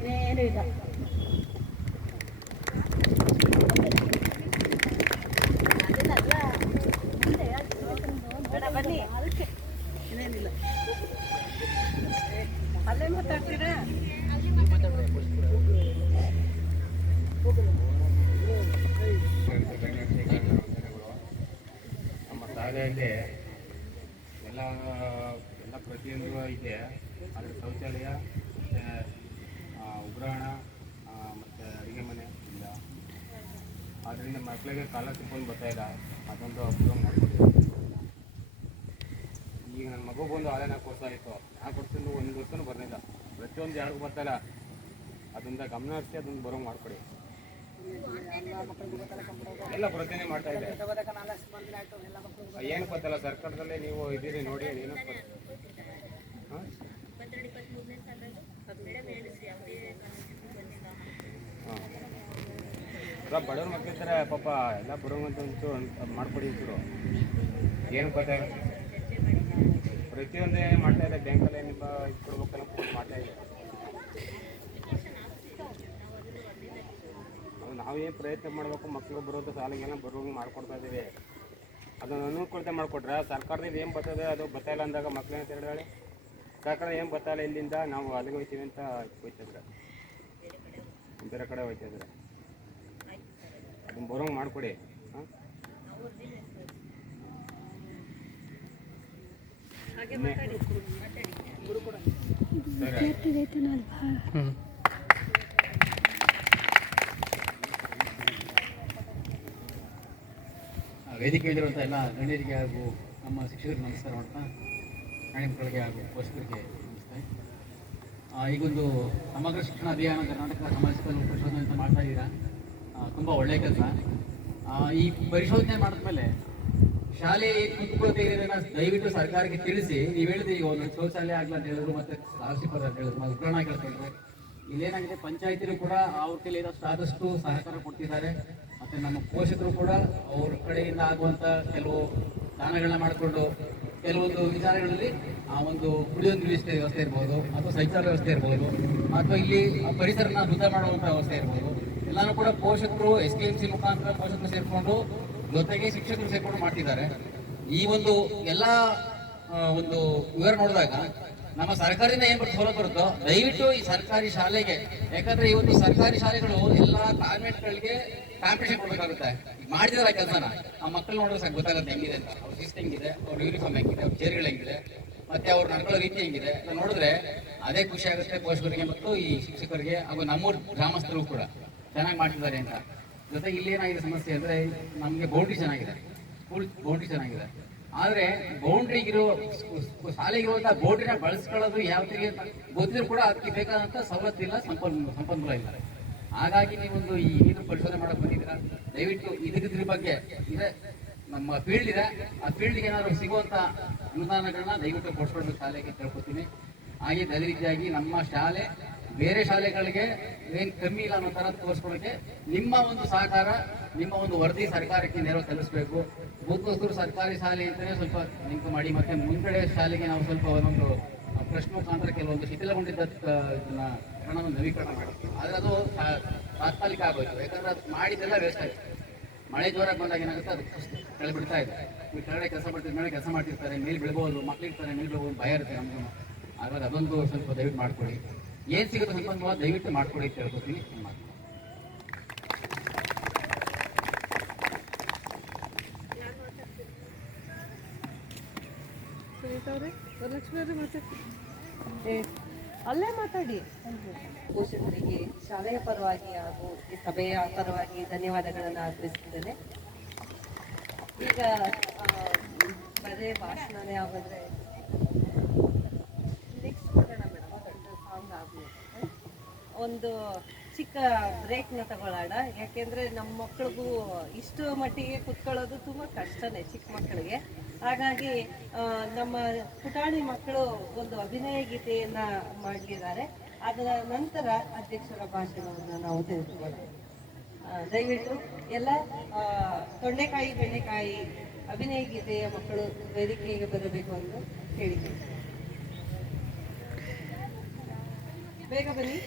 ಇನ್ನೇನು ಇಲ್ಲ. ಬನ್ನಿ, ಇನ್ನೇನಿಲ್ಲ. ಅಲ್ಲೇ ಮಾತಾಡ್ತೀರಾ? ನಮ್ಮ ಶಾಲೆಯಲ್ಲಿ ಎಲ್ಲ ಪ್ರತಿಯೊಂದು ಇದೆ. ಆದರೆ ಶೌಚಾಲಯ ಮತ್ತು ಉಗ್ರಾಣ ಮತ್ತು ಅಡುಗೆ ಮನೆ ಇಲ್ಲ. ಆದ್ದರಿಂದ ಮಕ್ಕಳಿಗೆ ಕಾಲ ತುಂಬಿಕೊಂಡು ಬರ್ತಾಯಿಲ್ಲ. ಅದೊಂದು ಅಪ್ರೂವ್ ಮಾಡಿಕೊಡಿ. ಈಗ ನನ್ನ ಮಗು ಬಂದು ಆಳೆ 4 ವರ್ಷ ಆಯಿತು. 4 ವರ್ಷದಿಂದ 1 ವರ್ಷನೂ ಬರ್ಲಿಲ್ಲ. ಪ್ರತಿಯೊಂದು ಯಾರಿಗೂ ಬರ್ತಾಯಿಲ್ಲ. ಅದರಿಂದ ಗಮನ ಹರಿಸಿ ಅದನ್ನು ಬರೋಂಗೆ ಮಾಡಿಕೊಡಿ. ಎಲ್ಲ ಪ್ರತಿನೇ ಮಾಡ್ತಾ ಇದೆ. ಏನು ಗೊತ್ತಲ್ಲ, ಸರ್ಕಾರದಲ್ಲೇ ನೀವು ಇದ್ದೀರಿ ನೋಡಿ. ಏನು ಹಾಂ, ಬಡವ್ರ ಮಕ್ಕಳಿರ್ತಾರೆ ಪಾಪ, ಎಲ್ಲ ಬರೋಂಗಂತ ಒಂಚೂರು ಮಾಡಿಕೊಡಿ ಒಂಚೂರು. ಏನು ಗೊತ್ತಾಗ ಪ್ರತಿಯೊಂದೇ ಮಾಡ್ತಾ ಇದೆ. ಬ್ಯಾಂಕಲ್ಲೇ ನಿಮ್ಮ ಇದು ಕೊಡ್ಬೇಕಲ್ಲ ಮಾಡ್ತಾ ಇದೆ. ನಾವೇನು ಪ್ರಯತ್ನ ಮಾಡಬೇಕು, ಮಕ್ಕಳು ಬರೋದು ಸಾಲಿಗೆಲ್ಲ ಬರೋಂಗೆ ಮಾಡ್ಕೊಡ್ತಾ ಇದ್ದೀವಿ. ಅದನ್ನು ಅನುಕೂಲತೆ ಮಾಡಿಕೊಟ್ರೆ ಸರ್ಕಾರದಿಂದ ಏನು ಬರ್ತದೆ ಅದು ಗೊತ್ತಾಯಿಲ್ಲ ಅಂದಾಗ ಮಕ್ಕಳೇನು ತಿರುಗಾಳಿ ಸರ್ಕಾರ ಏನು ಗೊತ್ತಾಯಿಲ್ಲ ಇಲ್ಲಿಂದ ನಾವು ಅಲ್ಲಿಗೆ ಹೋಗ್ತೀವಿ ಅಂತ ಹೋಗ್ತಿದ್ರೆ ಬೇರೆ ಕಡೆ ಹೋಗ್ತಿದ್ರೆ ಅದನ್ನು ಬರೋಂಗೆ ಮಾಡಿಕೊಡಿ. ಹಾಂ, ವೇದಿಕೆ ಇಲ್ಲಿರುವಂಥ ಎಲ್ಲ ಗಣ್ಯರಿಗೆ ಹಾಗೂ ನಮ್ಮ ಶಿಕ್ಷಕರಿಗೆ ನಮಸ್ಕಾರ ಮಾಡ್ತಾ, ಶಾಲೆ ಮಕ್ಕಳಿಗೆ ಹಾಗೂ ಪೋಷಕರಿಗೆ ನಮಸ್ತೆ. ಈಗೊಂದು ಸಮಗ್ರ ಶಿಕ್ಷಣ ಅಭಿಯಾನ ಕರ್ನಾಟಕ ಸಾಮಾಜಿಕ ಪರಿಶೋಧನೆ ಅಂತ ಮಾಡ್ತಾ ಇದ್ದೀರಾ. ತುಂಬ ಒಳ್ಳೆಯ ಕೆಲಸ. ಈ ಪರಿಶೋಧನೆ ಮಾಡಿದ್ಮೇಲೆ ಶಾಲೆ ಕುಂದುಕೊರತೆ ಇದನ್ನು ದಯವಿಟ್ಟು ಸರ್ಕಾರಕ್ಕೆ ತಿಳಿಸಿ. ನೀವು ಹೇಳಿದ್ರೆ ಈಗ ಒಂದು ಶೌಚಾಲಯ ಆಗಲ್ಲ ಅಂತ ಹೇಳಿದ್ರು, ಮತ್ತು ಸಾಹಸಿಕರ ಅಂತ ಹೇಳಿದ್ರು, ಉಗ್ರಾಣ ಕೇಳ್ತಿದ್ರು. ಇಲ್ಲೇನಾಗಿದೆ, ಪಂಚಾಯತಿನೂ ಕೂಡ ಅವ್ರ ಕೈಲಿ ಆದಷ್ಟು ಸಹಕಾರ ಕೊಡ್ತಿದ್ದಾರೆ. ಮತ್ತು ನಮ್ಮ ಪೋಷಕರು ಕೂಡ ಅವ್ರ ಕಡೆಯಿಂದ ಆಗುವಂಥ ಕೆಲವು ದಾನಗಳನ್ನ ಮಾಡಿಕೊಂಡು ಕೆಲವೊಂದು ವಿಚಾರಗಳಲ್ಲಿ ಆ ಒಂದು ಕುಡಿಯೋ ನೀರಿನ ವ್ಯವಸ್ಥೆ ಇರ್ಬೋದು, ಅಥವಾ ಶೌಚಾಲಯ ವ್ಯವಸ್ಥೆ ಇರ್ಬೋದು, ಅಥವಾ ಇಲ್ಲಿ ಪರಿಸರನ ಶುದ್ಧ ಮಾಡುವಂಥ ವ್ಯವಸ್ಥೆ ಇರ್ಬೋದು, ಎಲ್ಲನೂ ಕೂಡ ಪೋಷಕರು SKMC ಮುಖಾಂತರ ಪೋಷಕರು ಸೇರಿಕೊಂಡು ಜೊತೆಗೆ ಶಿಕ್ಷಕರು ಸೇರ್ಕೊಂಡು ಮಾಡ್ತಿದ್ದಾರೆ. ಈ ಒಂದು ಎಲ್ಲ ಒಂದು ವಿವರ ನೋಡಿದಾಗ ನಮ್ಮ ಸರ್ಕಾರದಿಂದ ಏನು ಸೌಲಭ್ಯ ಬರುತ್ತೋ ದಯವಿಟ್ಟು ಈ ಸರ್ಕಾರಿ ಶಾಲೆಗೆ, ಯಾಕಂದ್ರೆ ಈ ಒಂದು ಸರ್ಕಾರಿ ಶಾಲೆಗಳು ಎಲ್ಲ ಕಾನ್ವೆಂಟ್ಗಳಿಗೆ ಕಾಂಪಿಟೇಷನ್ ಕೊಡಬೇಕಾಗುತ್ತೆ. ಮಾಡಿದಾರೆ ಆ ಕೆಲಸನ ಆ ಮಕ್ಕಳು ನೋಡಿದ್ರೆ ಸಾಕು ಗೊತ್ತಾಗುತ್ತೆ ಹೆಂಗಿದೆ ಅಂತ. ಅವ್ರ ಶಿಸ್ತು ಹೆಂಗಿದೆ, ಅವ್ರ ಯೂನಿಫಾರ್ಮ್ ಹೆಂಗಿದೆ, ಅವ್ರ ಚೇರ್ಗಳು ಹೆಂಗಿದೆ, ಮತ್ತೆ ಅವ್ರು ನಡ್ಕೊಳ್ಳೋ ರೀತಿ ಹೆಂಗಿದೆ ನೋಡಿದ್ರೆ ಅದೇ ಖುಷಿ ಆಗುತ್ತೆ ಪೋಷಕರಿಗೆ ಮತ್ತು ಈ ಶಿಕ್ಷಕರಿಗೆ ಹಾಗೂ ನಮ್ಮೂರು ಗ್ರಾಮಸ್ಥರು ಕೂಡ. ಚೆನ್ನಾಗಿ ಮಾಡ್ತಿದ್ದಾರೆ ಅಂತ. ಜೊತೆಗೆ ಇಲ್ಲಿ ಏನಾಗಿದೆ ಸಮಸ್ಯೆ ಅಂದರೆ ನಮಗೆ ಬೌಂಡ್ರಿ ಚೆನ್ನಾಗಿದೆ, ಸ್ಕೂಲ್ ಬೌಂಡ್ರಿ ಚೆನ್ನಾಗಿದೆ. ಆದರೆ ಬೌಂಡ್ರಿಗಿರೋ ಶಾಲೆಗಿರುವಂಥ ಬೌಂಡ್ರಿನ ಬಳಸ್ಕೊಳ್ಳೋದು ಯಾವ ರೀತಿ ಗೊತ್ತಿದ್ರು ಕೂಡ ಅದಕ್ಕೆ ಬೇಕಾದಂಥ ಸವಲತ್ತಿಲ್ಲ, ಸಂಪನ್ಮೂಲ ಇಲ್ಲ. ಹಾಗಾಗಿ ನೀವೊಂದು ಈ ನೀರು ಪರಿಶೋಧನೆ ಮಾಡೋಕೆ ಬಂದಿದ್ದೀರಾ, ದಯವಿಟ್ಟು ಇದ್ರ ಬಗ್ಗೆ ಇದೆ ನಮ್ಮ ಫೀಲ್ಡ್ ಇದೆ, ಆ ಫೀಲ್ಡ್ಗೆ ಏನಾದರೂ ಸಿಗುವಂಥ ಅನುದಾನಗಳನ್ನ ದಯವಿಟ್ಟು ಕೊಡಿಸ್ಕೊಡ್ಬೇಕು ಶಾಲೆಗೆ ಕೇಳ್ಕೊತೀನಿ. ಹಾಗೆ ಅದೇ ರೀತಿಯಾಗಿ ನಮ್ಮ ಶಾಲೆ ಬೇರೆ ಶಾಲೆಗಳಿಗೆ ಏನು ಕಮ್ಮಿ ಇಲ್ಲ ಅನ್ನೋ ಥರ ತೋರಿಸ್ಕೊಳ್ಳೋಕ್ಕೆ ನಿಮ್ಮ ಒಂದು ಸಹಕಾರ, ನಿಮ್ಮ ಒಂದು ವರದಿ ಸರ್ಕಾರಕ್ಕೆ ನೇರವಾಗಿ ತಲುಪಿಸ್ಬೇಕು. ಭೂತವಸ್ತೂರು ಸರ್ಕಾರಿ ಶಾಲೆ ಅಂತಲೇ ಸ್ವಲ್ಪ ಲಿಂಕ್ ಮಾಡಿ, ಮತ್ತು ಮುಂದ್ಗಡೆ ಶಾಲೆಗೆ ನಾವು ಸ್ವಲ್ಪ ಒಂದೊಂದು ಪ್ರಶ್ನೆ ಮುಖಾಂತರ ಕೆಲವೊಂದು ಶಿಥಿಲಗೊಂಡಿದ್ದ ಹಣವನ್ನು ನವೀಕರಣ ಮಾಡಿ. ಆದರೆ ಅದು ತಾತ್ಕಾಲಿಕ ಆಗೋಯ್ತು, ಯಾಕಂದ್ರೆ ಅದು ಮಾಡಿದ್ದೆಲ್ಲ ವೇಸ್ಟ್ ಆಯಿತು. ಮಳೆ ಜೋರಾಗಿ ಬಂದಾಗ ಏನಾಗುತ್ತೆ, ಅದು ಕೆಳಗೆ ಬಿಡ್ತಾ ಇದೆ. ಈ ಕೆಳಗಡೆ ಕೆಲಸ ಮಾಡ್ತಿದ್ದ ಮೇಲೆ ಕೆಲಸ ಮಾಡ್ತಿರ್ತಾರೆ, ಮೇಲೆ ಬೆಳ್ಬೋದು, ಮಕ್ಳಿರ್ತಾರೆ, ಮೇಲೆ ಬೆಳ್ಬೋದು, ಭಯ ಇರುತ್ತೆ ನಮಗೂ. ಹಾಗಾಗಿ ಅದೊಂದು ಸ್ವಲ್ಪ ದಯವಿಟ್ಟು ಮಾಡ್ಕೊಳ್ಳಿ. ಏನು ಸಿಗುತ್ತೆ ಸಂಪನ್ಮೂಲ ದಯವಿಟ್ಟು ಮಾಡ್ಕೊಡಿ ಅಂತ ಹೇಳ್ಕೊತೀನಿ. ಅಲ್ಲೇ ಮಾತಾಡಿ. ಪೋಷಕರಿಗೆ ಶಾಲೆಯ ಪರವಾಗಿ ಹಾಗೂ ಈ ಸಭೆಯ ಪರವಾಗಿ ಧನ್ಯವಾದಗಳನ್ನು ಅರ್ಪಿಸುತ್ತೇನೆ. ಈಗ ಬರೇ ಭಾಷಣನೇ ಆಗಿದ್ರೆ ನೆಕ್ಸ್ಟ್ ಕೊಡೋಣ ಮೇಡಮ್, ಸಾಂಗ್ ಆಗಲಿ. ಒಂದು ಚಿಕ್ಕ ಬ್ರೇಕ್ನ ತಗೊಳ್ಳೋಣ, ಯಾಕೆಂದರೆ ನಮ್ಮ ಮಕ್ಳಿಗೂ ಇಷ್ಟು ಮಟ್ಟಿಗೆ ಕುತ್ಕೊಳ್ಳೋದು ತುಂಬ ಕಷ್ಟನೇ ಚಿಕ್ಕ ಮಕ್ಕಳಿಗೆ. ಹಾಗಾಗಿ ನಮ್ಮ ಪುಟಾಣಿ ಮಕ್ಕಳು ಒಂದು ಅಭಿನಯ ಗೀತೆಯನ್ನು ಮಾಡಲಿದ್ದಾರೆ. ಅದರ ನಂತರ ಅಧ್ಯಕ್ಷರ ಭಾಷಣವನ್ನು ನಾವು ತಿಳಿದುಕೊಳ್ಳೋಣ. ದಯವಿಟ್ಟು ಎಲ್ಲ ತೊಂಡೆಕಾಯಿ ಬೆಂಡೆಕಾಯಿ ಅಭಿನಯ ಗೀತೆಯ ಮಕ್ಕಳು ವೇದಿಕೆಗೆ ಬರಬೇಕು ಅಂತ ಹೇಳಿದ್ದೀನಿ. ಬೇಗ ಬನ್ನಿ.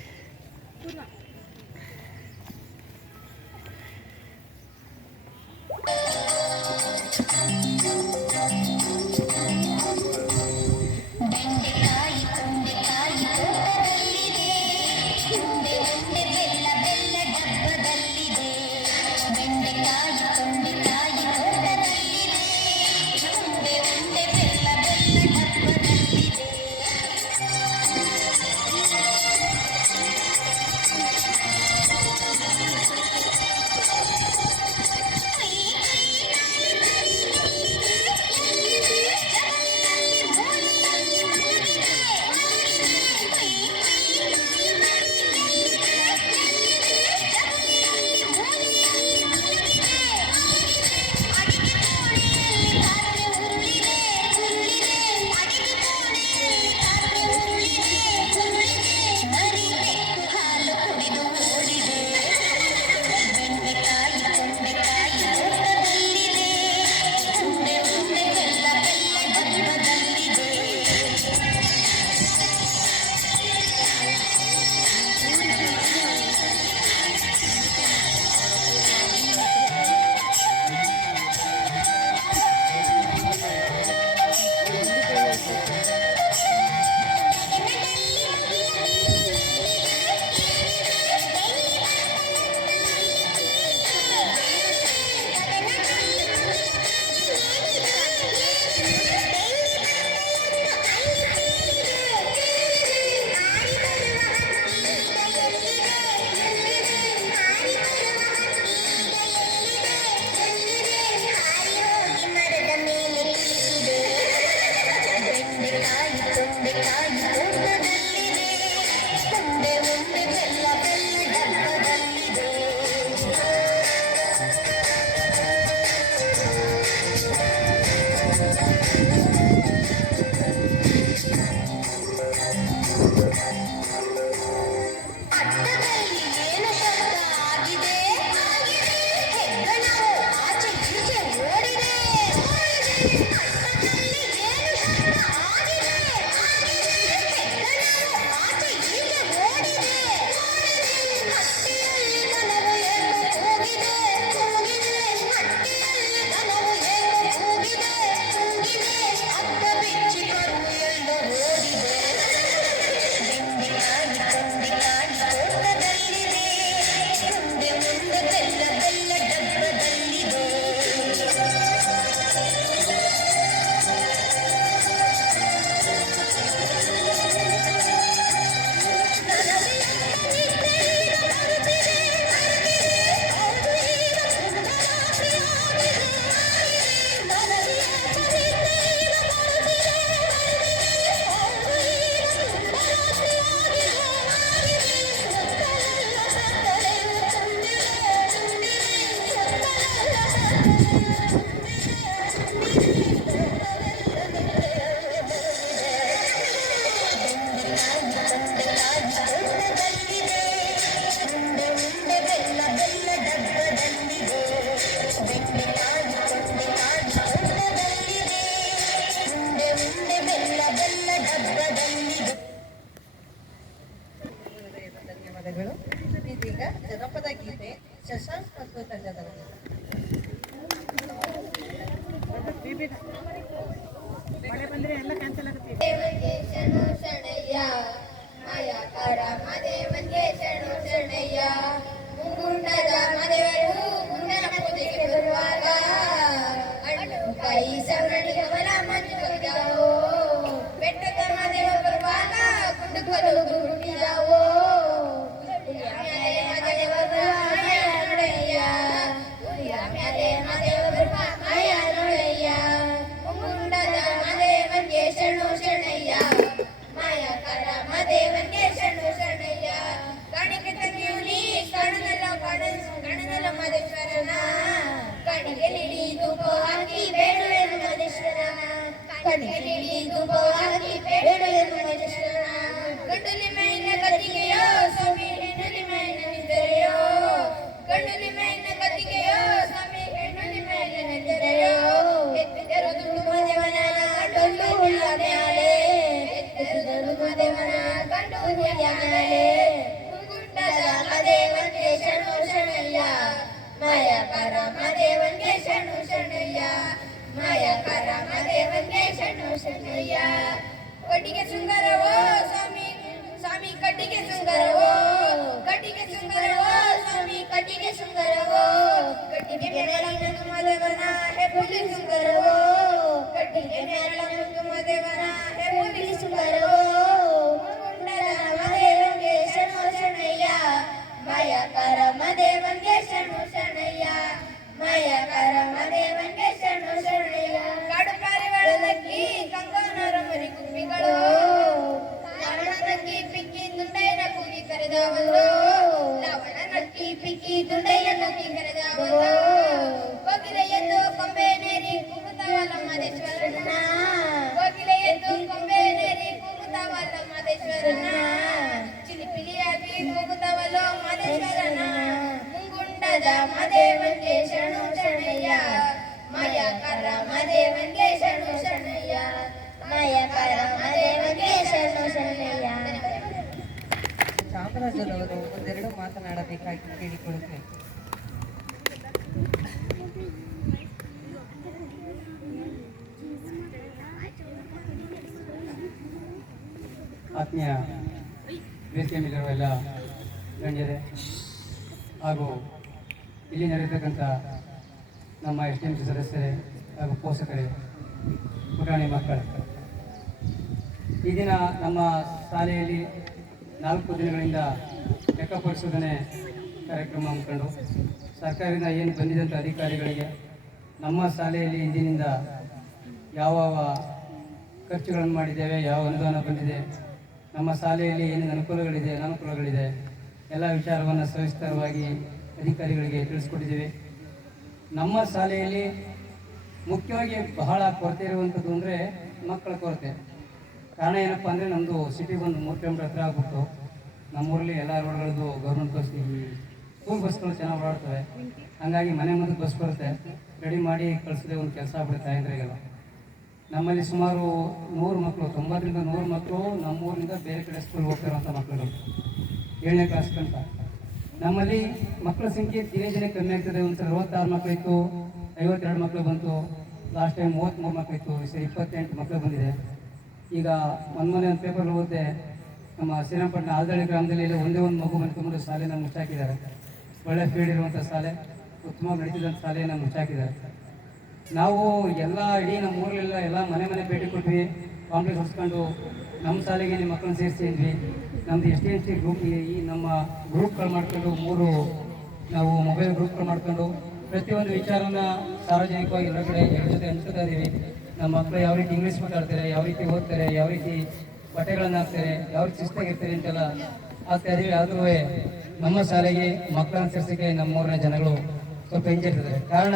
ಜನಪದ ಗೀತೆ ಶಶಾಂಕ್ ಮತ್ತು ತಂಡದವರಿಂದ. ದೇವನ್ಗೆ ಶರಣು ಶರಣಯ್ಯ ಮಾಯಾಕಾರ ಮದೇವನ್ಗೆ ಶರಣು ಶರಣಯ್ಯ ಮುಂಗುಂಡದ ಮದೇವರು ಗುಂಡನ ಪೂಜೆಗೆ ಬರುವಾಗ ಹಣ್ಣು ಕಾಯಿ ಸಂಗಡಿ ಕಮಲ ಮಂಜು ಕವಿದಾವೋ ಬೆಟ್ಟದ ಮದೇವ ಬರುವಾಗ ಗುಂಡುಕಲು ಗುರುಟಿದಾವೋ ಶರಣು ಶರಣಯ್ಯ ಮಾಯಾಕಾರ ಮದೇವನ್ಗೆ ಶರಣು ಶರಣಯ್ಯ ಕಾಣಿಕೆ ತಂಗಿಯುಲಿ ಕಣನಲ್ಲ ಮದೇಶ್ವರನ ಕಣಿಗೆ ನೀಡಿ ಧೂಪ ಹಾಕಿ ಬೇಡುವೆನು ಮದೇಶ್ವರನ ಕಣಿಗೆ ನೀಡಿ ಧೂಪ ಹಾಕಿ ಬೇಡುವೆನು ಮದೇಶ್ವರನ ಗಂಡುಲಿ ಮೈನ ಕತ್ತಿಗೆಯೋ ಸ್ವಾಮಿ ಹೆಣ್ಣುಲಿ ಮೈನ ನಿಂದರೆಯೋ ಗಂಡುಲಿ ಮೈನ ಕತ್ತಿಗೆಯೋ ಸ್ವಾಮಿ ಹೆಣ್ಣುಲಿ ಮೈನ ನಿಂದರೆಯೋ ಎತ್ತಿದರು ದುಂಡು ಮದೇವನ ಕಂಡು ಹುಲಿಯ ಮ್ಯಾಲೆ ಎತ್ತಿದರು ಮದೇವನ ಕಂಡು ಹುಲಿಯ ಮ್ಯಾಲೆ ಗುಂಡದ ಮದೇವನ್ಗೆ ಶರಣು ಶರಣಯ್ಯ ಮಾಯಾಕಾರ ಮದೇವನ್ಗೆ ಶರಣು ಶರಣಯ್ಯ ಮಾಯಾಕಾರ ಮದೇವನ್ಗೆ ಶರಣು ಶರಣಯ್ಯ ಕಟ್ಟಿಗೆ ಸುಂದರವೋ ಸ್ವಾಮಿ ಸ್ವಾಮಿ ಕಟ್ಟಿಗೆ ಸುಂದರವೋ ಕಟ್ಟಿಗೆ ಸುಂದರವೋ ಸ್ವಾಮಿ ಕಟ್ಟಿಗೆ ಸುಂದರವೋ ಕಟ್ಟಿಗೆ ಮೇಲಿನ ಮದೇವನ ಹೆಬ್ಬುಲಿ ಸುಂದರವೋ ಕಟ್ಟಿಗೆ ಮೇಲಿನ ಮದೇವನ ಹೆಬ್ಬುಲಿ ಸುಂದರವೋ ಗುಂಡದ ಮದೇವನ್ಗೆ ಶರಣು ಶರಣಯ್ಯ ಮಾಯಾಕಾರ ಮದೇವನ್ಗೆ ಶರಣು ಶರಣಯ್ಯ ಮಾಯಾಕಾರ ಮದೇವನ್ಗೆ ಶರಣು ಶರಣಯ್ಯ ಕಾಡು ಪಾರಿವಾಳದಕ್ಕಿ ಕಂಗೋನರ ಮರಿ ಗುಬ್ಬಿಗಳು ಲವಣ ನಕ್ಕಿ ಪಿಕ್ಕಿ ದುಂಡಯ್ಯನ ಕೂಗಿ ಕರೆದವಳು ಲವಣ ನಕ್ಕಿ ಪಿಕ್ಕಿ ದುಂಡಯ್ಯನ ಕೂಗಿ ಕರೆದವಳು ಕೋಗಿಲೆ ಎದ್ದು ಕೊಂಬೆ ನೇರಿ ಕೂಗುತ್ತಾವಲ್ಲ ಮದೇಶ್ವರನ ಕೋಗಿಲೆ ಎದ್ದು ಕೊಂಬೆ ನೇರಿ ಕೂಗುತ್ತಾವಲ್ಲ ಮದೇಶ್ವರನ ಚಿಲಿಪಿಲಿಯಾಗಿ ಕೂಗುತ್ತಾವಲ್ಲೋ ಮದೇಶ್ವರನ ಮುಂಗುಂಡದ ಮದೇವನ್ಗೆ ಶರಣು ಶರಣಯ್ಯ ಮಾಯಾಕಾರ ಮದೇವನ್ಗೆ ಶರಣು ಶರಣಯ್ಯ ಮಾಯಾಕಾರ ಮದೇವನ್ಗೆ ಶರಣು ಶರಣಯ್ಯ. ಚಾಮರಾಜರವರು ಒಂದೆರಡು ಮಾತನಾಡಬೇಕಾಗಿ ಕೇಳಿಕೊಳ್ಳುತ್ತೇನೆ. ಆತ್ಮೀಯ ವೇದಿಕೆ ಮೇಲಿರುವ ಎಲ್ಲ ಗಣ್ಯರೇ ಹಾಗೂ ಇಲ್ಲಿ ನಡೆಯತಕ್ಕಂಥ ನಮ್ಮ STMC ಸದಸ್ಯರೇ ಹಾಗೂ ಪೋಷಕರೇ, ಪುಟಾಣಿ ಮಕ್ಕಳೇ, ಈ ದಿನ ನಮ್ಮ ಶಾಲೆಯಲ್ಲಿ 4 ದಿನಗಳಿಂದ ಲೆಕ್ಕ ಪರಿಶೋಧನೆ ಕಾರ್ಯಕ್ರಮ ಹಮ್ಮಿಕೊಂಡು ಸರ್ಕಾರದಿಂದ ಏನು ಬಂದಿದ್ದಂಥ ಅಧಿಕಾರಿಗಳಿಗೆ ನಮ್ಮ ಶಾಲೆಯಲ್ಲಿ ಇಂದಿನಿಂದ ಯಾವ ಖರ್ಚುಗಳನ್ನು ಮಾಡಿದ್ದೇವೆ, ಯಾವ ಅನುದಾನ ಬಂದಿದೆ, ನಮ್ಮ ಶಾಲೆಯಲ್ಲಿ ಏನೇನು ಅನುಕೂಲಗಳಿದೆ ಅನಾನುಕೂಲಗಳಿದೆ ಎಲ್ಲ ವಿಚಾರವನ್ನು ಸವಿಸ್ತಾರವಾಗಿ ಅಧಿಕಾರಿಗಳಿಗೆ ತಿಳಿಸ್ಕೊಟ್ಟಿದ್ದೀವಿ. ನಮ್ಮ ಶಾಲೆಯಲ್ಲಿ ಮುಖ್ಯವಾಗಿ ಬಹಳ ಕೊರತೆ ಇರುವಂಥದ್ದು ಅಂದರೆ ಮಕ್ಕಳ ಕೊರತೆ. ಕಾರಣ ಏನಪ್ಪ ಅಂದರೆ ನಮ್ಮದು ಸಿಟಿ ಬಂದು 3 ಕಿಲೋಮೀಟರ್ ಹತ್ರ ಆಗ್ಬಿಟ್ಟು ನಮ್ಮೂರಲ್ಲಿ ಎಲ್ಲ ರೋಡ್ಗಳದ್ದು ಗೌರ್ಮೆಂಟ್ ಬಸ್, ಸ್ಕೂಲ್ ಬಸ್ಗಳು ಚೆನ್ನಾಗಿ ಓಡಾಡ್ತವೆ. ಹಾಗಾಗಿ ಮನೆ ಮುಂದೆ ಬಸ್ ಬರುತ್ತೆ, ರೆಡಿ ಮಾಡಿ ಕಳಿಸೋದೇ ಒಂದು ಕೆಲಸ ಆಗ್ಬಿಡುತ್ತೆ ತಾಯಂದ್ರಿಗೆಲ್ಲ. ನಮ್ಮಲ್ಲಿ ಸುಮಾರು 100 ಮಕ್ಕಳು, 90 ರಿಂದ 100 ಮಕ್ಕಳು ನಮ್ಮೂರಿನಿಂದ ಬೇರೆ ಕಡೆ ಸ್ಕೂಲ್ ಹೋಗ್ತಿರೋಂಥ ಮಕ್ಕಳುಗಳು 7ನೇ ಕ್ಲಾಸ್ ತನಕ. ನಮ್ಮಲ್ಲಿ ಮಕ್ಕಳ ಸಂಖ್ಯೆ ದಿನೇ ದಿನೇ ಕಮ್ಮಿ ಆಗ್ತದೆ. ಒಂದು ಸಲ 66 ಮಕ್ಕಳಿತ್ತು, 52 ಮಕ್ಕಳು ಬಂತು, ಲಾಸ್ಟ್ ಟೈಮ್ 33 ಮಕ್ಕಳಿತ್ತು, ಈ ಸರಿ 28 ಮಕ್ಕಳು ಬಂದಿದೆ. ಈಗ ಮೊನ್ನೆ ಒಂದು ಪೇಪರ್ ಓದಿದೆ, ನಮ್ಮ ಶ್ರೀರಂಗಪಟ್ಟಣ ಆಲ್ದಳ್ಳಿ ಗ್ರಾಮದಲ್ಲಿ ಒಂದೇ ಒಂದು ಮಗು ಬಂದು ಶಾಲೆನ ಮುಚ್ಚಾಕಿದ್ದಾರೆ. ಒಳ್ಳೆ ಫೀಲ್ಡ್ ಇರುವಂಥ ಶಾಲೆ, ಉತ್ತಮವಾಗಿ ನಡೀತಿದ್ದಂಥ ಶಾಲೆಯನ್ನು ಮುಚ್ಚಾಕಿದ್ದಾರೆ. ನಾವು ಎಲ್ಲ ಇಡೀ ನಮ್ಮ ಊರಲ್ಲೆಲ್ಲ ಎಲ್ಲ ಮನೆ ಭೇಟಿ ಕೊಟ್ವಿ, ಕಾಂಪ್ಲೆಕ್ಸ್ ಹೊಸ್ಕೊಂಡು ನಮ್ಮ ಶಾಲೆಗೆ ನಿಮ್ಮ ಮಕ್ಕಳನ್ನ ಸೇರಿಸಿದ್ವಿ. ನಮ್ಮದು STMC ಗ್ರೂಪ್, ಈ ನಮ್ಮ ಗ್ರೂಪ್ಗಳು ಮಾಡ್ಕೊಂಡು 3 ನಾವು ಮೊಬೈಲ್ ಗ್ರೂಪ್ಗಳು ಮಾಡ್ಕೊಂಡು ಪ್ರತಿಯೊಂದು ವಿಚಾರನ ಸಾರ್ವಜನಿಕವಾಗಿ ಎಲ್ಲ ಕಡೆ ಎಲ್ಲರ ಜೊತೆ ಹಂಚ್ಕೊತಾ ಇದ್ದೀವಿ. ನಮ್ಮ ಮಕ್ಕಳು ಯಾವ ರೀತಿ ಇಂಗ್ಲೀಷ್ ಮಾತಾಡ್ತಾರೆ, ಯಾವ ರೀತಿ ಓದ್ತಾರೆ, ಯಾವ ರೀತಿ ಬಟ್ಟೆಗಳನ್ನು ಹಾಕ್ತಾರೆ, ಯಾವ ರೀತಿ ಶಿಸ್ತಾಗಿರ್ತಾರೆ ಅಂತೆಲ್ಲ ಆಗ್ತಾ ಇದ್ದೀವಿ. ಆದರೂ ನಮ್ಮ ಶಾಲೆಗೆ ಮಕ್ಕಳನ್ನು ಸೇರಿಸೋಕ್ಕೆ ನಮ್ಮೂರಿನ ಜನಗಳು ಸ್ವಲ್ಪ ಹಿಂಜರಿತಿದ್ದಾರೆ. ಕಾರಣ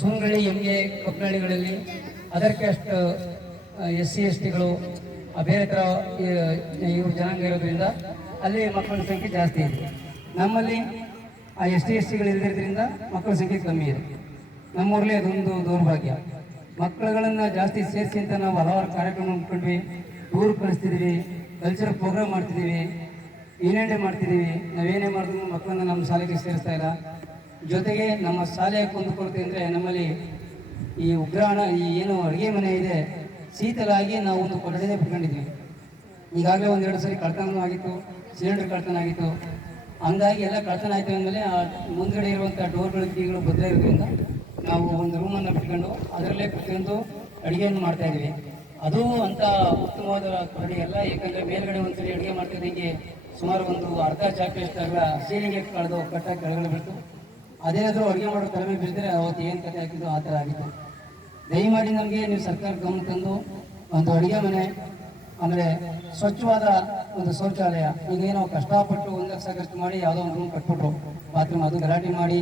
ಸುಂಗಳಿ, ಎಮ್ಗೆ, ಕಪ್ಪನಹಳ್ಳಿಗಳಲ್ಲಿ ಅದಕ್ಕೆ ಅಷ್ಟು SC STಗಳು ಬೇರೆ ಥರ ಇವರು ಜನಾಂಗ ಇರೋದ್ರಿಂದ ಅಲ್ಲಿ ಮಕ್ಕಳ ಸಂಖ್ಯೆ ಜಾಸ್ತಿ ಇದೆ. ನಮ್ಮಲ್ಲಿ ಆ ST STಗಳು ಇಲ್ಲದಿರೋದ್ರಿಂದ ಮಕ್ಕಳ ಸಂಖ್ಯೆ ಕಮ್ಮಿ ಇದೆ. ನಮ್ಮೂರಲ್ಲಿ ಅದೊಂದು ದೌರ್ಭಾಗ್ಯ. ಮಕ್ಕಳುಗಳನ್ನು ಜಾಸ್ತಿ ಸೇರಿಸಿ ಅಂತ ನಾವು ಹಲವಾರು ಕಾರ್ಯಕ್ರಮ ಹಮ್ಮಿಕೊಂಡ್ವಿ, ಟೂರ್ ಕಳಿಸ್ತಿದ್ದೀವಿ, ಕಲ್ಚರಲ್ ಪ್ರೋಗ್ರಾಮ್ ಮಾಡ್ತಿದ್ದೀವಿ. ಏನೇನೇ ಮಾಡ್ತಿದ್ದೀವಿ, ನಾವೇನೇ ಮಾಡಿದ್ರು ಮಕ್ಕಳನ್ನ ನಮ್ಮ ಶಾಲೆಗೆ ಸೇರಿಸ್ತಾ ಇಲ್ಲ. ಜೊತೆಗೆ ನಮ್ಮ ಶಾಲೆಯ ಕುಂದುಕೊರತೆ ಅಂದರೆ ನಮ್ಮಲ್ಲಿ ಈ ಉಗ್ರಾಣ ಈ ಏನು ಅಡುಗೆ ಮನೆ ಇದೆ ಶೀತಲಾಗಿ ನಾವು ಒಂದು ಕೊಠಡಿನೇ ಬಿಟ್ಕೊಂಡಿದ್ವಿ. ಈಗಾಗಲೇ ಒಂದೆರಡು ಸರಿ ಕಳ್ತನ ಆಗಿತ್ತು, ಸಿಲಿಂಡರ್ ಕಳ್ತನ ಆಗಿತ್ತು. ಹಂಗಾಗಿ ಎಲ್ಲ ಕಳ್ತನ ಆಯ್ತು ಅಂದಮೇಲೆ ಆ ಮುಂದ್ಗಡೆ ಇರುವಂಥ ಡೋರ್ಗಳು ಕೀಗಳು ಬದಲೇ ಇರೋದ್ರಿಂದ ನಾವು ಒಂದು ರೂಮನ್ನು ಬಿಟ್ಕೊಂಡು ಅದರಲ್ಲೇ ಪ್ರತಿಯೊಂದು ಅಡುಗೆಯನ್ನು ಮಾಡ್ತಾಯಿದ್ವಿ. ಅದು ಅಂಥ ಉತ್ತಮವಾದ ಕೊಠಡಿ ಅಲ್ಲ, ಏಕೆಂದರೆ ಮೇಲ್ಗಡೆ ಒಂದ್ಸರಿ ಅಡುಗೆ ಮಾಡ್ತಿದ್ದಂಗೆ ಸುಮಾರು ಒಂದು ಅರ್ಧ ಚಾಪೆಷ್ಟಾಗಲ ಸೀಲಿಂಗ್ಗೆ ಕಳೆದು ಕಟ್ಟಾಗಿ ಕೆಳಗಡೆ ಬಿಡ್ತು. ಅದೇನಾದರೂ ಅಡುಗೆ ಮಾಡೋ ಕಡಿಮೆ ಬಿದ್ದರೆ ಅವತ್ತು ಏನು ಕತೆ ಹಾಕಿದ್ದು ಆ ಥರ ಆಗಿತ್ತು. ದಯಮಾಡಿ ನಮಗೆ ನೀವು ಸರ್ಕಾರ ಗಮನ ತಂದು ಒಂದು ಅಡುಗೆ ಮನೆ ಅಂದರೆ ಸ್ವಚ್ಛವಾದ ಒಂದು ಶೌಚಾಲಯ, ಈಗೇನೋ ಕಷ್ಟಪಟ್ಟು 1 ಲಕ್ಷ ಖರ್ಚು ಮಾಡಿ ಯಾವುದೋ ಒಂದು ರೂಮ್ ಕಟ್ಬಿಟ್ರು, ಬಾತ್ರೂಮ್ ಅದು ಗಲಾಟೆ ಮಾಡಿ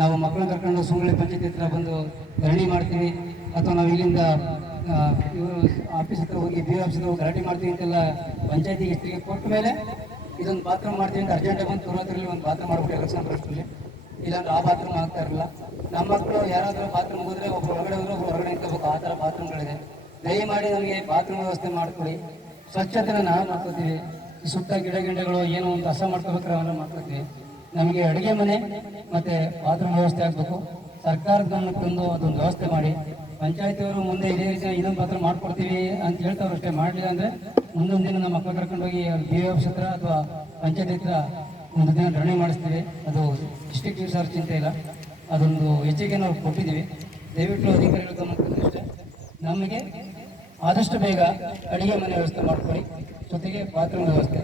ನಾವು ಮಕ್ಕಳನ್ನ ಕರ್ಕೊಂಡು ಸುಂಗಳಿ ಪಂಚಾಯತಿ ಹತ್ರ ಬಂದು ಧರಣಿ ಮಾಡ್ತೀವಿ, ಅಥವಾ ನಾವು ಇಲ್ಲಿಂದ ಇವರು ಆಫೀಸ್ ಹತ್ರ ಹೋಗಿ ಬಿ ಆಫೀಸ್ ಹತ್ರ ಹೋಗಿ ಗಲಾಟೆ ಮಾಡ್ತೀವಿ ಅಂತೆಲ್ಲ ಪಂಚಾಯತಿಗೆ ಹೆಸರಿಗೆ ಕೊಟ್ಟ ಮೇಲೆ ಇದೊಂದು ಬಾತ್ರೂಮ್ ಮಾಡ್ತೀವಿ ಅಂತ ಅರ್ಜೆಂಟಾಗಿ ಬಂದು ತುರೋದ್ರಲ್ಲಿ ಒಂದು ಬಾತ್ರೂಮ್ ಮಾಡ್ಬಿಟ್ಟು ಎಲೆಕ್ಷನ್ ಬರೋಷ್ಟರಲ್ಲಿ, ಇಲ್ಲಾಂದ್ರೆ ಆ ಬಾತ್ರೂಮ್ ಆಗ್ತಾ ಇರಲಿಲ್ಲ. ನಮ್ಮ ಮಕ್ಕಳು ಯಾರಾದರೂ ಬಾತ್ರೂಮ್ ಹೋದರೆ ಒಬ್ಬರು ಹೊರಗಡೆ ಹೋದ್ರೆ ಒಬ್ಬರು ಹೊರಗಡೆ ನಿಂತ್ಕೋಬೇಕು, ಆ ಥರ ಬಾತ್ರೂಮ್ಗಳಿದೆ. ದಯಮಾಡಿ ನಮಗೆ ಬಾತ್ರೂಮ್ ವ್ಯವಸ್ಥೆ ಮಾಡಿಕೊಡಿ. ಸ್ವಚ್ಛತೆನ ನಾವು ಮಾಡ್ಕೋತೀವಿ, ಸುತ್ತ ಗಿಡಗಳು ಏನೋ ಒಂದು ಹಸ ಮಾಡ್ಕೋಬೇಕಾದ್ರೆ ಅವೆಲ್ಲ ಮಾಡ್ಕೋತೀವಿ. ನಮಗೆ ಅಡುಗೆ ಮನೆ ಮತ್ತು ಬಾತ್ರೂಮ್ ವ್ಯವಸ್ಥೆ ಆಗಬೇಕು. ಸರ್ಕಾರದ ಗಮನಕ್ಕೆ ತಂದು ಅದೊಂದು ವ್ಯವಸ್ಥೆ ಮಾಡಿ. ಪಂಚಾಯತಿಯವರು ಮುಂದೆ ಇದೇ ರೀತಿ ಇನ್ನೊಂದು ಪಾತ್ರ ಮಾಡ್ಕೊಡ್ತೀವಿ ಅಂತ ಹೇಳ್ತಾವ್ರು ಅಷ್ಟೇ, ಮಾಡಲಿಲ್ಲ ಅಂದರೆ ಮುಂದೊಂದು ದಿನ ನಮ್ಮ ಮಕ್ಕಳು ಕರ್ಕೊಂಡೋಗಿ ಬಿ ಆಫೀಸ್ ಹತ್ರ ಅಥವಾ ಪಂಚಾಯತಿ ಹತ್ರ ಒಂದು ದಿನ ಧರಣಿ ಮಾಡಿಸ್ತೀವಿ. ಅದು ಡಿಸ್ಟ್ರಿಕ್ಟ್ ಸರ್ ಚಿಂತೆ ಇಲ್ಲ, ಅದೊಂದು ಹೆಚ್ಚಿಗೆ ನಾವು ಕೊಟ್ಟಿದ್ದೀವಿ. ದಯವಿಟ್ಟು ಅಧಿಕಾರಿಗಳ ಗಮನಕ್ಕೆ ತಂದಷ್ಟೇ ನಮಗೆ ಆದಷ್ಟು ಬೇಗ ಅಡುಗೆ ಮನೆ ವ್ಯವಸ್ಥೆ ಮಾಡಿಕೊಡಿ, ಜೊತೆಗೆ ಬಾತ್ರೂಮ್ ವ್ಯವಸ್ಥೆ.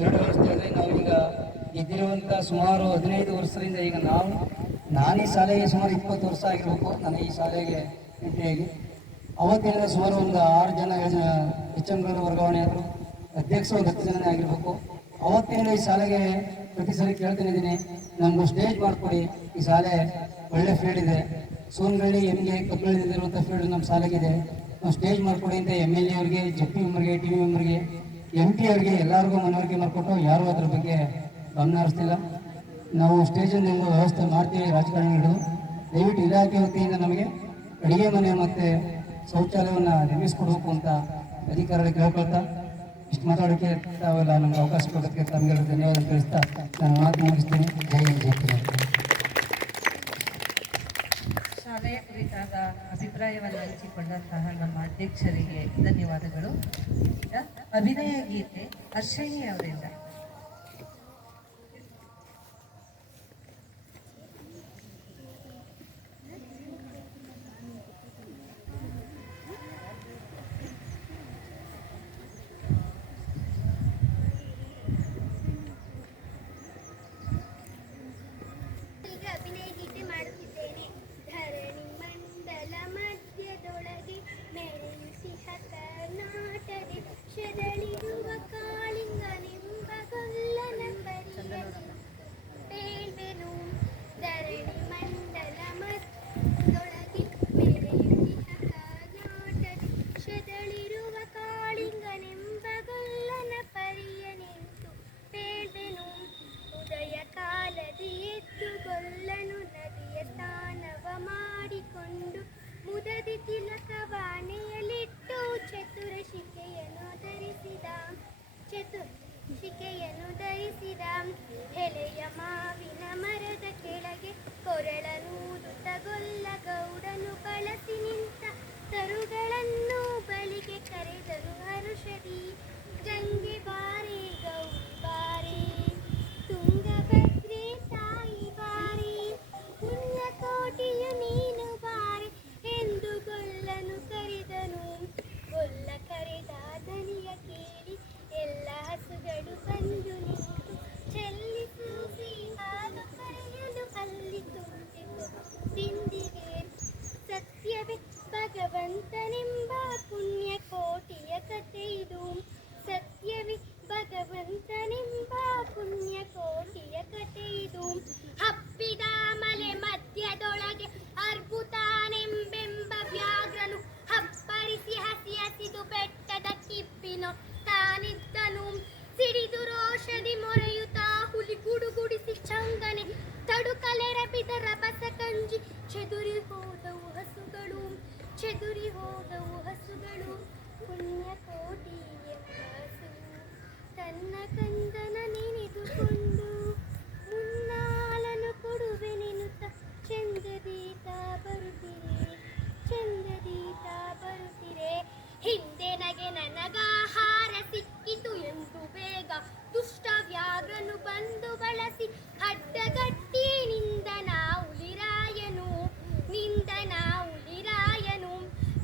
2 ವ್ಯವಸ್ಥೆ ಅಂದರೆ ನಾವೀಗ ಇದ್ದಿರುವಂಥ ಸುಮಾರು 15 ವರ್ಷದಿಂದ ಈಗ ನಾನು ಈ ಶಾಲೆಗೆ ಸುಮಾರು 20 ವರ್ಷ ಆಗಿರಬೇಕು. ನಾನು ಈ ಶಾಲೆಗೆ ಎಂಟ್ರಿಯಾಗಿ ಅವತ್ತಿನಿಂದ ಸುಮಾರು ಒಂದು 6 ಜನ HMಗಳು ವರ್ಗಾವಣೆ ಆದರು. ಅಧ್ಯಕ್ಷ ಒಂದು 10 ಜನನೇ ಆಗಿರಬೇಕು. ಅವತ್ತಿನಿಂದ ಈ ಶಾಲೆಗೆ ಪ್ರತಿ ಸಲ ಕೇಳ್ತಾನೆ ಇದ್ದೀನಿ, ನಮಗೂ ಸ್ಟೇಜ್ ಮಾಡಿಕೊಡಿ. ಈ ಶಾಲೆ ಒಳ್ಳೆ ಫೀಲ್ಡ್ ಇದೆ, ಸೋನ್ಗಳ್ಳಿ ಎಮ್ಗೆ ಕಬ್ಬಳ್ಳಿರುವಂಥ ಫೀಲ್ಡ್ ನಮ್ಮ ಶಾಲೆಗಿದೆ, ನಾವು ಸ್ಟೇಜ್ ಮಾಡಿಕೊಡಿ ಅಂತ MLA ಅವ್ರಿಗೆ, JP ಮೆಂಬರ್ಗೆ, TV ಮೆಂಬರ್ಗೆ, MP ಅವ್ರಿಗೆ ಎಲ್ಲರಿಗೂ ಮನವರಿಕೆ ಮಾಡಿಕೊಟ್ಟು ಯಾರೂ ಅದ್ರ ಬಗ್ಗೆ ಗಮನ ಹರಿಸ್ತಿಲ್ಲ. ನಾವು ಸ್ಟೇಜನ್ನು ಹೆಂಗೋ ವ್ಯವಸ್ಥೆ ಮಾಡ್ತೀವಿ ರಾಜಕಾರಣಿಗಳು. ದಯವಿಟ್ಟು ಇಲಾಖೆ ವತಿಯಿಂದ ನಮಗೆ ಅಡುಗೆ ಮನೆ ಮತ್ತು ಶೌಚಾಲಯವನ್ನು ನಿರ್ಮಿಸ್ಕೊಡ್ಬೇಕು ಅಂತ ಅಧಿಕಾರಿಗಳಿಗೆ ಕೇಳ್ಕೊಳ್ತಾ ಇಷ್ಟು ಮಾತಾಡೋಕ್ಕೆ ತಾವೆಲ್ಲ ನಮಗೆ ಅವಕಾಶ ಕೊಡೋಕ್ಕೆ ತಮಗೆಲ್ಲ ಧನ್ಯವಾದ ತಿಳಿಸ್ತಾ ನಾನು ಮಾತು ಮುಗಿಸ್ತೀನಿ. ಜೈ ಹಿಂದ್, ಜೈ ಕರ್ನಾಟಕ. ಶಾಲೆಯ ಕುರಿತಾದ ಅಭಿಪ್ರಾಯವನ್ನು ಹಂಚಿಕೊಂಡಂತಹ ನಮ್ಮ ಅಧ್ಯಕ್ಷರಿಗೆ ಧನ್ಯವಾದಗಳು. ಈಗ ಅಭಿನಯ ಗೀತೆ ಹರ್ಷಿಣಿ ಅವರಿಂದ. ಅಭಿನಯ ಗೀತೆ ಮಾಡುತ್ತಿದ್ದೇನೆ. ಧರಣಿ ಮಂಡಲ ಮಧ್ಯದೊಳಗೆ ಮೆರೆಯುತ್ತಿಹ ಕರ್ನಾಟದೆ ಶರಳಿರುವ ಕಾಳಿಂಗನೆಂಬ ಗೊಲ್ಲನ ಪೇಳ್ವೆನು. ಧರಣಿ ಮಂಡಲ ಮಧ್ಯದೊಳಗೆ ಮೆರೆಯುತ್ತಿಹ ಕರ್ನಾಟದೆ ಶರಳಿರುವ ಕಾಳಿಂಗನೆಂಬ ಗೊಲ್ಲನ ಪರಿಯ ನಿಂತು ಪೇಳ್ವೆನು. ಉದಯ ಕಾಲದಿ ಎದ್ದು ಗೊಲ್ಲನು ನದಿಯ ಸ್ನಾನವ ಮಾಡಿಕೊಂಡು ಮುದದಿ ತಿಲಕವಾನೆಯಲಿಟ್ಟು ಚತುರ ಶಿಕೆಯನ್ನು ಧರಿಸಿದ ಎಲೆಯ ಮಾವಿನ ಮರದ ಕೆಳಗೆ ಕೊರಳನೂದುತ್ತ ಗೊಲ್ಲ ಗೌಡನು ಬಳಸಿ ನಿಂತ ತರುಗಳನ್ನು ಬಳಿಗೆ ಕರೆದನು ಹರುಷದಿ. ಗಂಗೆ ಬಾರೆ ಗೌರಿ ಬಾರೆ, ತುಂಗಭದ್ರೆ ತಾಯಿ ಬಾರೆ, ಪುಣ್ಯಕೋಟಿಯು ನೀನು ಬಾರೆ ಎಂದು ಗೊಲ್ಲನು ಕರೆದನು. ಗೊಲ್ಲ ಕರೆದ ದನಿಯ ಕೇಳಿ ಎಲ್ಲ ಹಸುಗಳು ಬಂದು ನಿಂತು ಚೆಲ್ಲಿಸೂಸಿ ಹಾಲು ಕರೆಯಲು ಅಲ್ಲಿ ತುಂಬಿತು ಬಿಂದಿಗೆ. ಸತ್ಯವೇ ಭಗವಂತನೆಂಬ ಪುಣ್ಯಕೋಟಿಯ ಕಥೆ ಇದು. ಸತ್ಯವೇ ಭಗವಂತನೆಂಬ ಪುಣ್ಯಕೋಟಿಯ ಕಥೆ ಇದು. ಹಬ್ಬಿದ ಮಲೆ ಮಧ್ಯದೊಳಗೆ ಅರ್ಬುತಾನೆಂಬೆಂಬ ವ್ಯಾಘ್ರನು ಹಬ್ಬರಿಸಿ ಹಸಿದು ಬೆಟ್ಟದ ಕಿಪ್ಪಿನ ತಾನಿದ್ದನು. ಸಿಡಿದು ರೋಷದಿ ಮೊರೆಯುತ್ತಾ ಹುಲಿ ಗುಡುಗುಡಿಸಿ ಚಂಗನೆ ತಡುಕಲೆರಬಿದ ರಭಸ ಕಂಜಿ ಚೆದುರಿ ಹೋದವು ಹಸುಗಳು. ಪುಣ್ಯಕೋಟಿ ಎಂಬ ಹಸು ನನ್ನ ಕಂದನ ನೆನೆದುಕೊಂಡು ಮುನ್ನಾಲನು ಕೊಡುವೆನೆನುತ್ತ ಚಂದದೀತ ಬರುತ್ತಿರೆ ಹಿಂದೆ ನಗೆ ನನಗಾಹಾರ ಸಿಕ್ಕಿತು ಎಂದು ಬೇಗ ದುಷ್ಟ ವ್ಯಾಘ್ರನು ಬಂದು ಬಳಸಿ ಅಡ್ಡಗಟ್ಟಿ ನಿಂದನ ಉಲಿರಾಯನು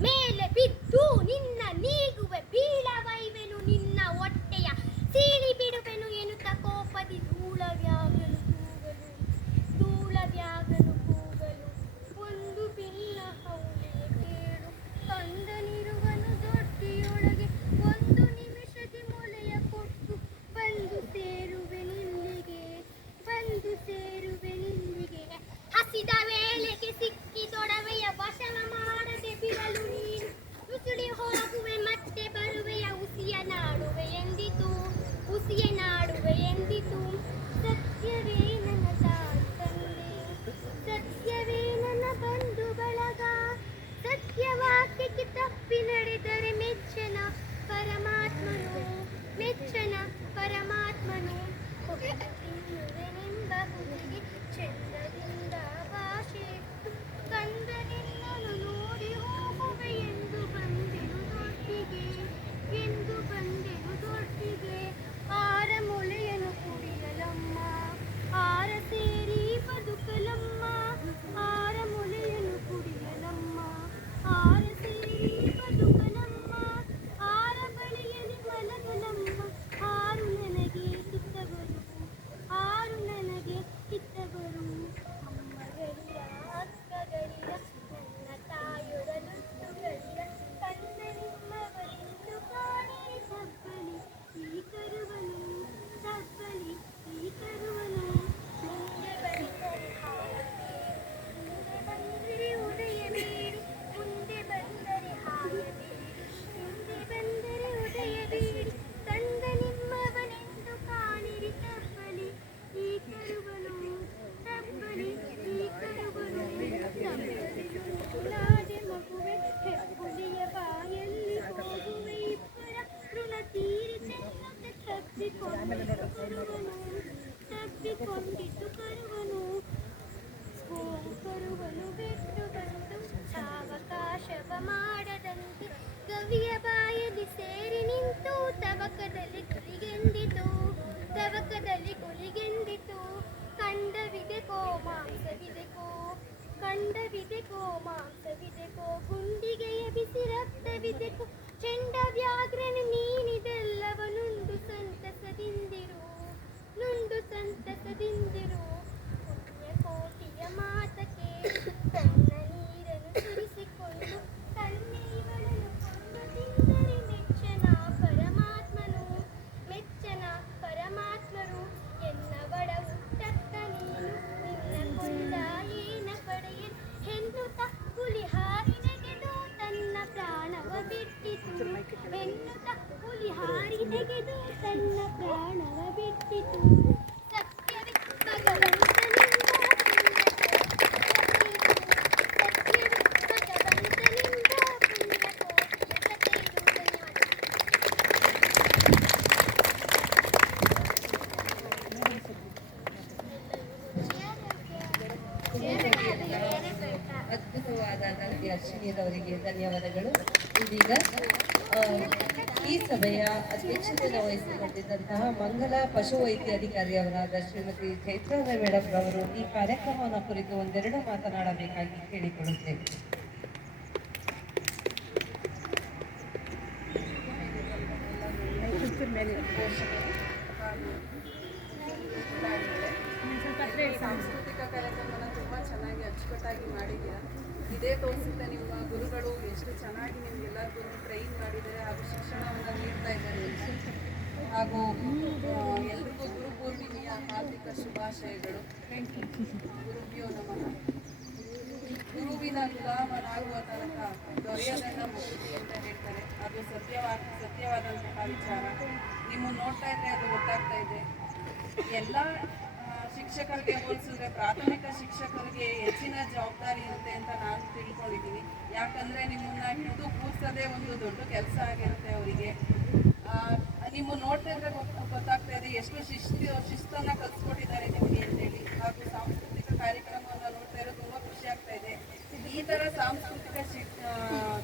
ಮೇಲೆ ಬಿದ್ದು ನಿನ್ನ ನೀಗುವೆ ಬೀಳವೈವೆನು ನಿನ್ನ ಹೊಟ್ಟೆಯ ಸೀಳಿ ಬಿಡುವೆನು ಎನ್ನುತ್ತ ಕೋಪದಿ ಧೂಳ ವ್ಯಾಘ್ರನು ಕೂಗಲು ಒಂದು ಬಿಲ್ಲ ಹೌಲೆಯ ಕೇಳು ಕಂದನಿರುವನು ದೊಡ್ಡಿಯೊಳಗೆ ಒಂದು ನಿಮಿಷದಿ ಮೊಲೆಯ ಕೊಟ್ಟು ಬಂದು ಸೇರುವೆನಿಲ್ಲಿಗೆ ಹಸಿದ ವೇಳೆಗೆ ಸಿಕ್ಕಿದೊಡವೆಯ ವಶವ ಮಾಡದೆ ಬಿಡಲು ನೀನು ಉಸುಳಿ ಹೋಗುವೆ ಮತ್ತೆ ಬರುವೆಯ ಉಸಿಯ ನಾಡುವೆ ಎಂದಿತು ಸತ್ಯವೇ ನನ್ನ ತಾಯಿ ತಂದೆ ಸತ್ಯವೇ ನನ್ನ ಬಂಧು ಬಳಗ ಸತ್ಯವಾಕ್ಯಕ್ಕೆ ತಪ್ಪಿ ನಡೆದರೆ ಮೆಚ್ಚನ ಪರಮಾತ್ಮನು ತಿನ್ನುವೆನೆಂಬ ಹುಲಿಗೆ ಚಂದದಿಂದ ಭಾಷೆ ಇಟ್ಟು ಕಂದನಿನ್ನನು ನೋಡಿ ಹೋಗುವೆ ಎಂದು ಬಂದೆನು ದೊಡ್ಡಿಗೆ ಆರ ಮೊಳೆಯನು ಕುಡಿಯಲಮ್ಮ ಆರ ಸೇರಿ ಬದುಕಲಮ್ಮ ಆರ ಮೊಳೆಯನು ಕುಡಿಯಲಮ್ಮ ಆರ ಸೇರಿ ಬದುಕಲಮ್ಮ ಆರ ಬಳಿಯಲಿ ಮಲಗಲಮ್ಮ ಆರು ನನಗೆ ಕಿತ್ತವರು ಅಮ್ಮಗಳಿರ ಅಕ್ಕಗಳಿರ ನನ್ನ ತಾಯೊಡನುಗಳಿರ ಕಂದನಿಮ್ಮವರೆಂದು ಕಾಣಿ ಸಬ್ಬಲಿ ಈ ಕರುವನು ಮುಂದೆ ಬಂದರೆ ಉದಯಬೇಡಿ ಮುಂದೆ ಬಂದರೆ ಉದಯಬೇಡಿ ಕಂದನಿಮ್ಮವನೆಂದು ಕಾಣಿರಿ ತಬ್ಬಲಿ ಈ ಕರುವನು ತಬ್ಬಲಿ ಮಗುವೆ ಹೆಬ್ಬುಲಿಯ ಬಾಯಲ್ಲಿ ಹೋಗುವೆ ಇಬ್ಬರ ಋಣ ತೀರಿಸೆನ್ನುತ್ತ ತಬ್ಬಿಕೊಂಡಿತು ಕರುವನು ಬಿಟ್ಟು ಬಂದು ಸಾವಕಾಶವ ಮಾಡದಂತೆ ಗವಿಯ ಬಾಯಲ್ಲಿ ಸೇರಿ ನಿಂತು ತವಕದಲ್ಲಿ ಗುಲಿಗೆಂದಿತು ಕಂಡವಿದೆಕೋ ಮಾಂಸವಿದೆಕೋ ಗುಂಡಿಗೆಯ ಬಿಸಿ ರಕ್ತವಿದೆಕೋ ಚೆಂಡ ವ್ಯಾಘ್ರನು ನೀನಿದೆಲ್ಲವ ನುಂಡು ಸಂತಸದಿಂದಿರು ಪುಣ್ಯಕೋಟಿಯ ಮಾತ ಕೇಳಿ ತನ್ನ ನೀರನ್ನು ಸುರಿಸಿಕೊಂಡು ಕಣ್ಣೀರನ್ನು ಕೊಂಡು ತಿಂದರೆ ಮೆಚ್ಚನ ಪರಮಾತ್ಮರು ಎನ್ನ ಬಡ ಹುಟ್ಟತ್ತ ನೀನು ನಿನ್ನ ಕೊಂದ ಏನ ಪಡೆಯನ್ ಹೆನ್ನುತ್ತ ಹುಲಿ ಹಾರಿ ನೆಗೆದು ತನ್ನ ಪ್ರಾಣವ ಬಿಟ್ಟಿತು ಸತ್ಯವೇ ಅದ್ಭುತವಾದ ನನಗೆ ಅಶ್ವಿನಿಯವರಿಗೆ ಧನ್ಯವಾದಗಳು. ಇದೀಗ ಈ ಸಭೆಯ ಅಧ್ಯಕ್ಷತೆಯನ್ನು ವಹಿಸಿಕೊಂಡಿದ್ದಂತಹ ಮಂಗಲ ಪಶುವೈದ್ಯಾಧಿಕಾರಿಯವರಾದ ಶ್ರೀಮತಿ ಚೈತ್ರ ಮೇಡಮ್ ರವರು ಈ ಕಾರ್ಯಕ್ರಮವನ್ನು ಕುರಿತು ಒಂದೆರಡು ಮಾತನಾಡಬೇಕಾಗಿ ಕೇಳಿಕೊಳ್ಳುತ್ತೇವೆ. ಸಾಂಸ್ಕೃತಿಕ ಕಾರ್ಯಕ್ರಮನ ತುಂಬ ಚೆನ್ನಾಗಿ ಅಚ್ಚುಕಟ್ಟಾಗಿ ಮಾಡಿದ್ದೀರಾ. ಇದೇ ತೋರಿಸುತ್ತೆ ನಿಮ್ಮ ಗುರುಗಳು ಎಷ್ಟು ಚೆನ್ನಾಗಿ ನಿಮಗೆಲ್ಲರಿಗೂ ಟ್ರೈನ್ ಮಾಡಿದ್ದಾರೆ ಹಾಗೂ ಶಿಕ್ಷಣವನ್ನು ನೀಡ್ತಾ ಇದ್ದಾರೆ. ಹಾಗೂ ಎಲ್ರಿಗೂ ಗುರು ಪೂರ್ಣಿಮೆಯ ಹಾರ್ದಿಕ ಶುಭಾಶಯಗಳು. ಗುರುಭ್ಯೋ ನಮಃ. ಗುರುವಿನ ಗುಲಾಮನಾಗುವ ತನಕ ದೊರೆಯದನ್ನ ಮುಕ್ತಿ ಅಂತ ಹೇಳ್ತಾರೆ. ಅದು ಸತ್ಯವಾದಂತಹ ವಿಚಾರ. ನಿಮ್ಮನ್ನು ನೋಡ್ತಾ ಇದ್ರೆ ಅದು ಗೊತ್ತಾಗ್ತಾ ಇದೆ. ಎಲ್ಲ ಶಿಕ್ಷಕರಿಗೆ ಹೋಲಿಸಿದ್ರೆ ಪ್ರಾಥಮಿಕ ಶಿಕ್ಷಕರಿಗೆ ಹೆಚ್ಚಿನ ಜವಾಬ್ದಾರಿ ಇರುತ್ತೆ ಅಂತ ನಾನು ತಿಳ್ಕೊಂಡಿದ್ದೀನಿ. ಯಾಕಂದರೆ ನಿಮ್ಮನ್ನ ಹಿಡಿದು ಕೂರಿಸೋದೇ ಒಂದು ದೊಡ್ಡ ಕೆಲಸ ಆಗಿರುತ್ತೆ ಅವರಿಗೆ. ನಿಮ್ಮ ನೋಡ್ತಿದ್ರೆ ಗೊತ್ತಾಗ್ತಾ ಇದೆ ಎಷ್ಟು ಶಿಸ್ತನ್ನ ಕಲ್ಸ್ಕೊಟ್ಟಿದ್ದಾರೆ ನಿಮಗೆ ಅಂತೇಳಿ. ಹಾಗೂ ಸಾಂಸ್ಕೃತಿಕ ಕಾರ್ಯಕ್ರಮವನ್ನು ನೋಡ್ತಾ ಇರೋ ತುಂಬಾ ಖುಷಿ ಆಗ್ತಾ ಇದೆ. ಈ ತರ ಸಾಂಸ್ಕೃತಿಕ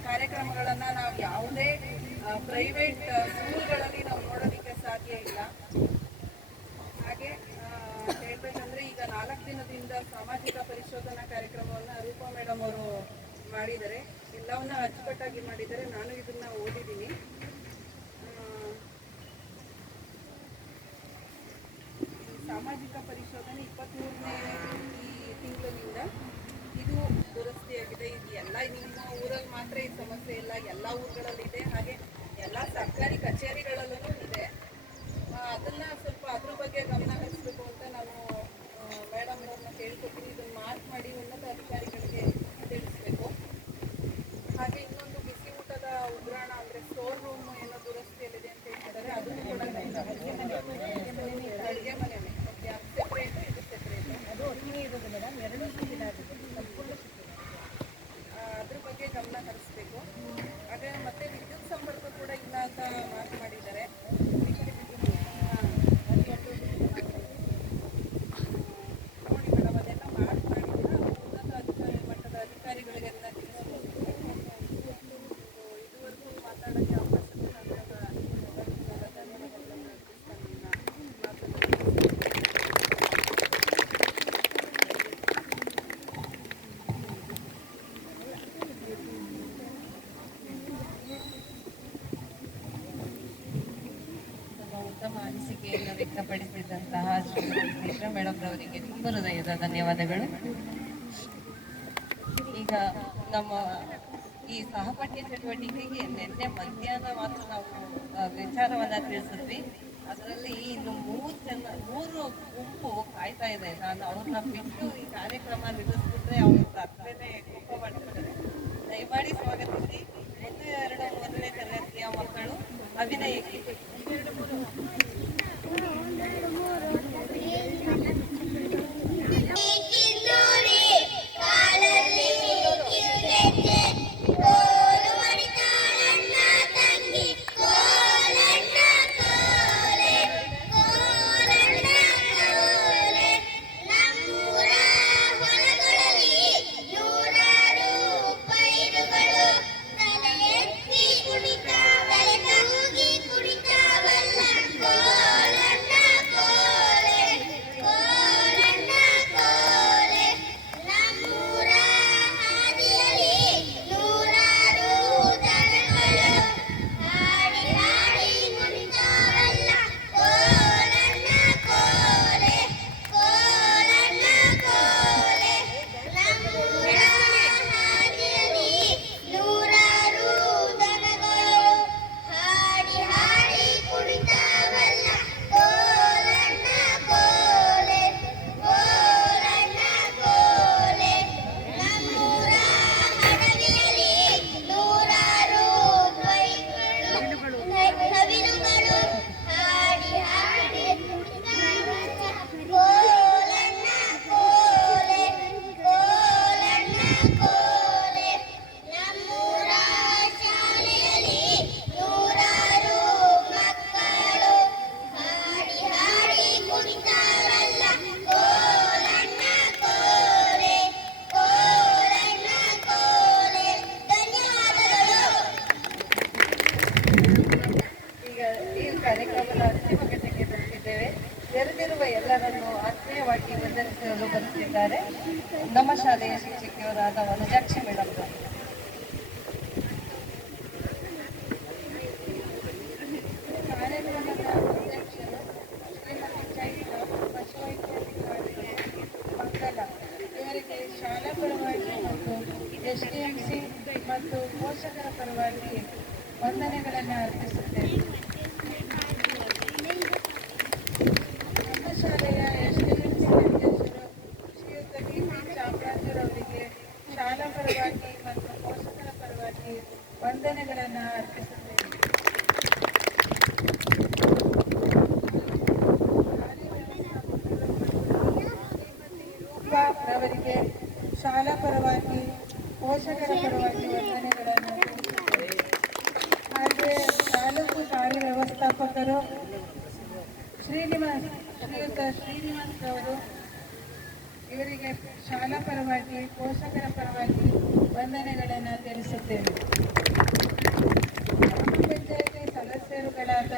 ಕಾರ್ಯಕ್ರಮಗಳನ್ನ ನಾವು ಯಾವುದೇ ಪ್ರೈವೇಟ್ ಸ್ಕೂಲ್ಗಳಲ್ಲಿ ನಾವು ನೋಡೋದಕ್ಕೆ ಸಾಧ್ಯ ಇಲ್ಲ. ಹಾಗೆ ಹೇಳ್ಬೇಕಂದ್ರೆ ಈಗ 4 ದಿನದಿಂದ ಸಾಮಾಜಿಕ ಪರಿಶೋಧನಾ ಕಾರ್ಯಕ್ರಮವನ್ನು ರೂಪಾ ಮೇಡಮ್ ಅವರು ಮಾಡಿದ್ದಾರೆ. ಎಲ್ಲವನ್ನ ಅಚ್ಚುಕಟ್ಟಾಗಿ ಮಾಡಿದ್ದಾರೆ. ನಾನು ಇದನ್ನ ಓದಿದ್ದೀನಿ. ಸಾಮಾಜಿಕ ಪರಿಶೋಧನೆ 23ನೇ ಈ ತಿಂಗಳಿನಿಂದ ಇದು ದುರಸ್ತಿಯಾಗಿದೆ. ಇದು ಎಲ್ಲ ನಿಮ್ಮ ಊರಲ್ಲಿ ಮಾತ್ರ ಈ ಸಮಸ್ಯೆ ಇಲ್ಲ, ಎಲ್ಲ ಊರುಗಳಲ್ಲಿದೆ. ಹಾಗೆ ಎಲ್ಲ ಸರ್ಕಾರಿ ಕಚೇರಿಗಳಲ್ಲೂ ಇದೆ. ಅದನ್ನ ಸ್ವಲ್ಪ ಅದ್ರ ಬಗ್ಗೆ ಗಮನ ಹರಿಸಬೇಕು ಅಂತ ನಾನು ಮೇಡಮ್ ಅವ್ರನ್ನ ಕೇಳ್ಕೊತೀನಿ. ಇದನ್ನ ಮಾರ್ಕ್ ಮಾಡಿ ಉನ್ನತ ಅಧಿಕಾರಿಗಳಿಗೆ ತಿಳಿಸ್ಬೇಕು. ಹಾಗೆ ಇನ್ನೊಂದು ಬಿಸಿ ಊಟದ ಉಗ್ರಾಣ ಅಂದರೆ ಸ್ಟೋರ್ ರೂಮ್ ಏನೋ ದುರಸ್ತಿಯಲ್ಲಿದೆ ಅಂತ ಹೇಳ್ತಿದ್ದಾರೆ. ಅದನ್ನು ಕೂಡ ಅಡುಗೆ ಮನೆ ಸೆಪ್ರೇಟು, ಇದು ಸೆಪ್ರೇಟು. ಅದು ಅಗ್ನಿ ಇರೋದು ಮೇಡಮ್, 2 ದಿನ ಆಗಿದೆ. ಅದ್ರ ಬಗ್ಗೆ ಗಮನ ಹರಿಸ್ಬೇಕು. ಹಾಗೆ ಮತ್ತೆ ವಿದ್ಯುತ್ ಸಂಪರ್ಕ ಕೂಡ ಇಲ್ಲ ಅಂತ ಮಾತು ಮಾಡಿದ್ದಾರೆ. ನೋಡಿ ಮೇಡಮ್, ಅದೆಲ್ಲ ಮಾರ್ಕ್ ಮಾಡಿದ್ರೆ ಉನ್ನತ ಮಟ್ಟದ ಅಧಿಕಾರಿಗಳಿಗೆಲ್ಲ ತಿಳಿಸ್ಬೋದು. ಇದುವರೆಗೂ ಮಾತಾಡೋಕ್ಕೆ ಅವಕಾಶ ಉತ್ತಮ ಅನಿಸಿಕೆಯನ್ನು ವ್ಯಕ್ತಪಡಿಸಿದಂತಹ ಶ್ರೀ ಮೇಡಮ್ ರವರಿಗೆ ತುಂಬ ಹೃದಯದ ಧನ್ಯವಾದಗಳು. ಈಗ ನಮ್ಮ ಈ ಸಹಪಠ್ಯ ಚಟುವಟಿಕೆಗೆ ನಿನ್ನೆ ಮಧ್ಯಾಹ್ನ ಮಾತ್ರ ನಾವು ವಿಚಾರವನ್ನ ತಿಳಿಸಿದ್ವಿ. ಅದರಲ್ಲಿ ಇನ್ನು 3 ಗುಂಪು ಕಾಯ್ತಾ ಇದೆ. ನಾನು ಅವ್ರನ್ನ ಬಿಟ್ಟು ಈ ಕಾರ್ಯಕ್ರಮ ನಿಲ್ಲಿಸ್ಬಿಟ್ರೆ ಅವ್ರ ಅರ್ಥನೇ ಕೋಪ ಮಾಡ್ತಾರೆ. ದಯಮಾಡಿ ಸ್ವಾಗತಿಸಿ. 1-2 ತರಗತಿಯ ಮಕ್ಕಳು ಅಭಿನಯಕ್ಕೆ ಎಲ್ಲರನ್ನು ಆತ್ಮೀಯವಾಗಿ ವಂದನಿಸಲು ಬರುತ್ತಿದ್ದಾರೆ ನಮ್ಮ ಶಾಲೆಯ ಶಿಕ್ಷಕಿಯರಾದ ವನಜಾಕ್ಷಿ ಮೇಡಮ್. ಕಾರ್ಯಕ್ರಮದ ಅಧ್ಯಕ್ಷರು ಶ್ರೀಮತಿ ಚೈತ್ರ ಪಶುವೈದ್ಯಾಧಿಕಾರಿಗೆ ಮಂಗಲ ಇವರಿಗೆ ಶಾಲಾ ಪರವಾಗಿ ಮತ್ತು STMC ಮತ್ತು ಪೋಷಕರ ಪರವಾಗಿ ವಂದನೆಗಳನ್ನು ಅರ್ಪಿಸುತ್ತೇವೆ. ಶಾಲೆಯ STMC ಅಧ್ಯಕ್ಷರು ಶ್ರೀಯುತ DP ಚಾಮರಾಜರವರಿಗೆ ಶಾಲಾ ಪರವಾಗಿ ಮತ್ತು ಪೋಷಕರ ಪರವಾಗಿ ವಂದನೆಗಳನ್ನು ಅರ್ಪಿಸುತ್ತೇವೆ. ರೂಪಾ ರವರಿಗೆ ಶಾಲಾ ಪರವಾಗಿ ಪೋಷಕರ ಪರವಾಗಿ ವಂದನೆಗಳನ್ನು ಅರ್ಪಿಸುತ್ತೇವೆ. ಹಾಗೆ ತಾಲೂಕು ಕಾರ್ಯವ್ಯವಸ್ಥಾಪಕರು ಶ್ರೀಯುತ ಶ್ರೀನಿವಾಸ್ ಅವರು ಇವರಿಗೆ ಶಾಲಾ ಪರವಾಗಿ ಪೋಷಕರ ಪರವಾಗಿ ವಂದನೆಗಳನ್ನು ತಿಳಿಸುತ್ತೇನೆ. ಗ್ರಾಮ ಪಂಚಾಯಿತಿ ಸದಸ್ಯರುಗಳಾದ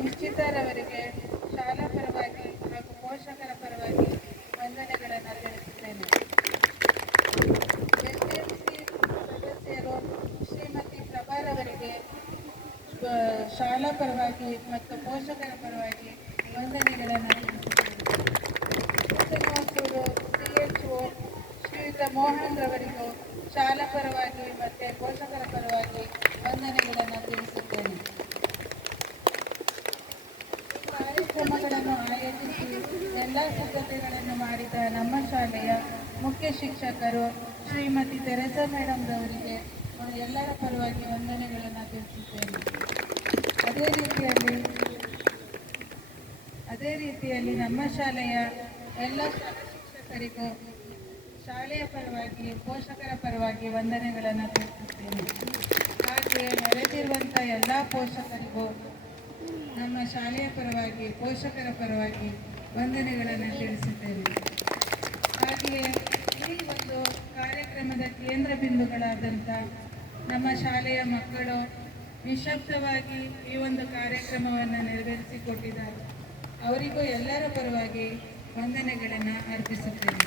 ನಿಶ್ಚಿತರವರಿಗೆ ಶಾಲಾ ಪರವಾಗಿ ಹಾಗೂ ಪೋಷಕರ ಪರವಾಗಿ ವಂದನೆಗಳನ್ನು ತಿಳಿಸುತ್ತೇನೆ. ಎಸ್ಡಿಎಂಸಿ ಸದಸ್ಯರು ಶ್ರೀಮತಿ ಪ್ರಭಾರವರಿಗೆ ಶಾಲಾ ಪರವಾಗಿ ಮತ್ತು ಪೋಷಕರ ಪರವಾಗಿ ವಂದನೆಗಳನ್ನು ತಿಳಿಸುತ್ತೇನೆ. CHO ಶ್ರೀಯುತ ಮೋಹನ್ ರವರಿಗೂ ಶಾಲಾ ಪರವಾಗಿ ಮತ್ತು ಪೋಷಕರ ಪರವಾಗಿ ವಂದನೆಗಳನ್ನು ತಿಳಿಸುತ್ತೇನೆ. ಕಾರ್ಯಕ್ರಮಗಳನ್ನು ಆಯೋಜಿಸಿ ಎಲ್ಲ ಸಿದ್ಧತೆಗಳನ್ನು ಮಾಡಿದ ನಮ್ಮ ಶಾಲೆಯ ಮುಖ್ಯ ಶಿಕ್ಷಕರು ಶ್ರೀಮತಿ ತೆರೆಸಾ ಮೇಡಮ್ ರವರಿಗೆ ಎಲ್ಲರ ಪರವಾಗಿ ವಂದನೆಗಳನ್ನು ತಿಳಿಸುತ್ತೇನೆ. ಅದೇ ರೀತಿಯಲ್ಲಿ ನಮ್ಮ ಶಾಲೆಯ ಎಲ್ಲ ಶಿಕ್ಷಕರಿಗೂ ಶಾಲೆಯ ಪರವಾಗಿ ಪೋಷಕರ ಪರವಾಗಿ ವಂದನೆಗಳನ್ನು ತಿಳಿಸುತ್ತೇನೆ. ಹಾಗೆಯೇ ನೆರೆದಿರುವಂಥ ಎಲ್ಲ ಪೋಷಕರಿಗೂ ನಮ್ಮ ಶಾಲೆಯ ಪರವಾಗಿ ಪೋಷಕರ ಪರವಾಗಿ ವಂದನೆಗಳನ್ನು ತಿಳಿಸುತ್ತೇನೆ. ಹಾಗೆಯೇ ಈ ಒಂದು ಕಾರ್ಯಕ್ರಮದ ಕೇಂದ್ರ ಬಿಂದುಗಳಾದಂಥ ನಮ್ಮ ಶಾಲೆಯ ಮಕ್ಕಳು ನಿಶಬ್ದವಾಗಿ ಈ ಒಂದು ಕಾರ್ಯಕ್ರಮವನ್ನು ನೆರವೇರಿಸಿಕೊಟ್ಟಿದ್ದಾರೆ. ಅವರಿಗೂ ಎಲ್ಲರ ಪರವಾಗಿ ವಂದನೆಗಳನ್ನು ಅರ್ಪಿಸುತ್ತೇನೆ.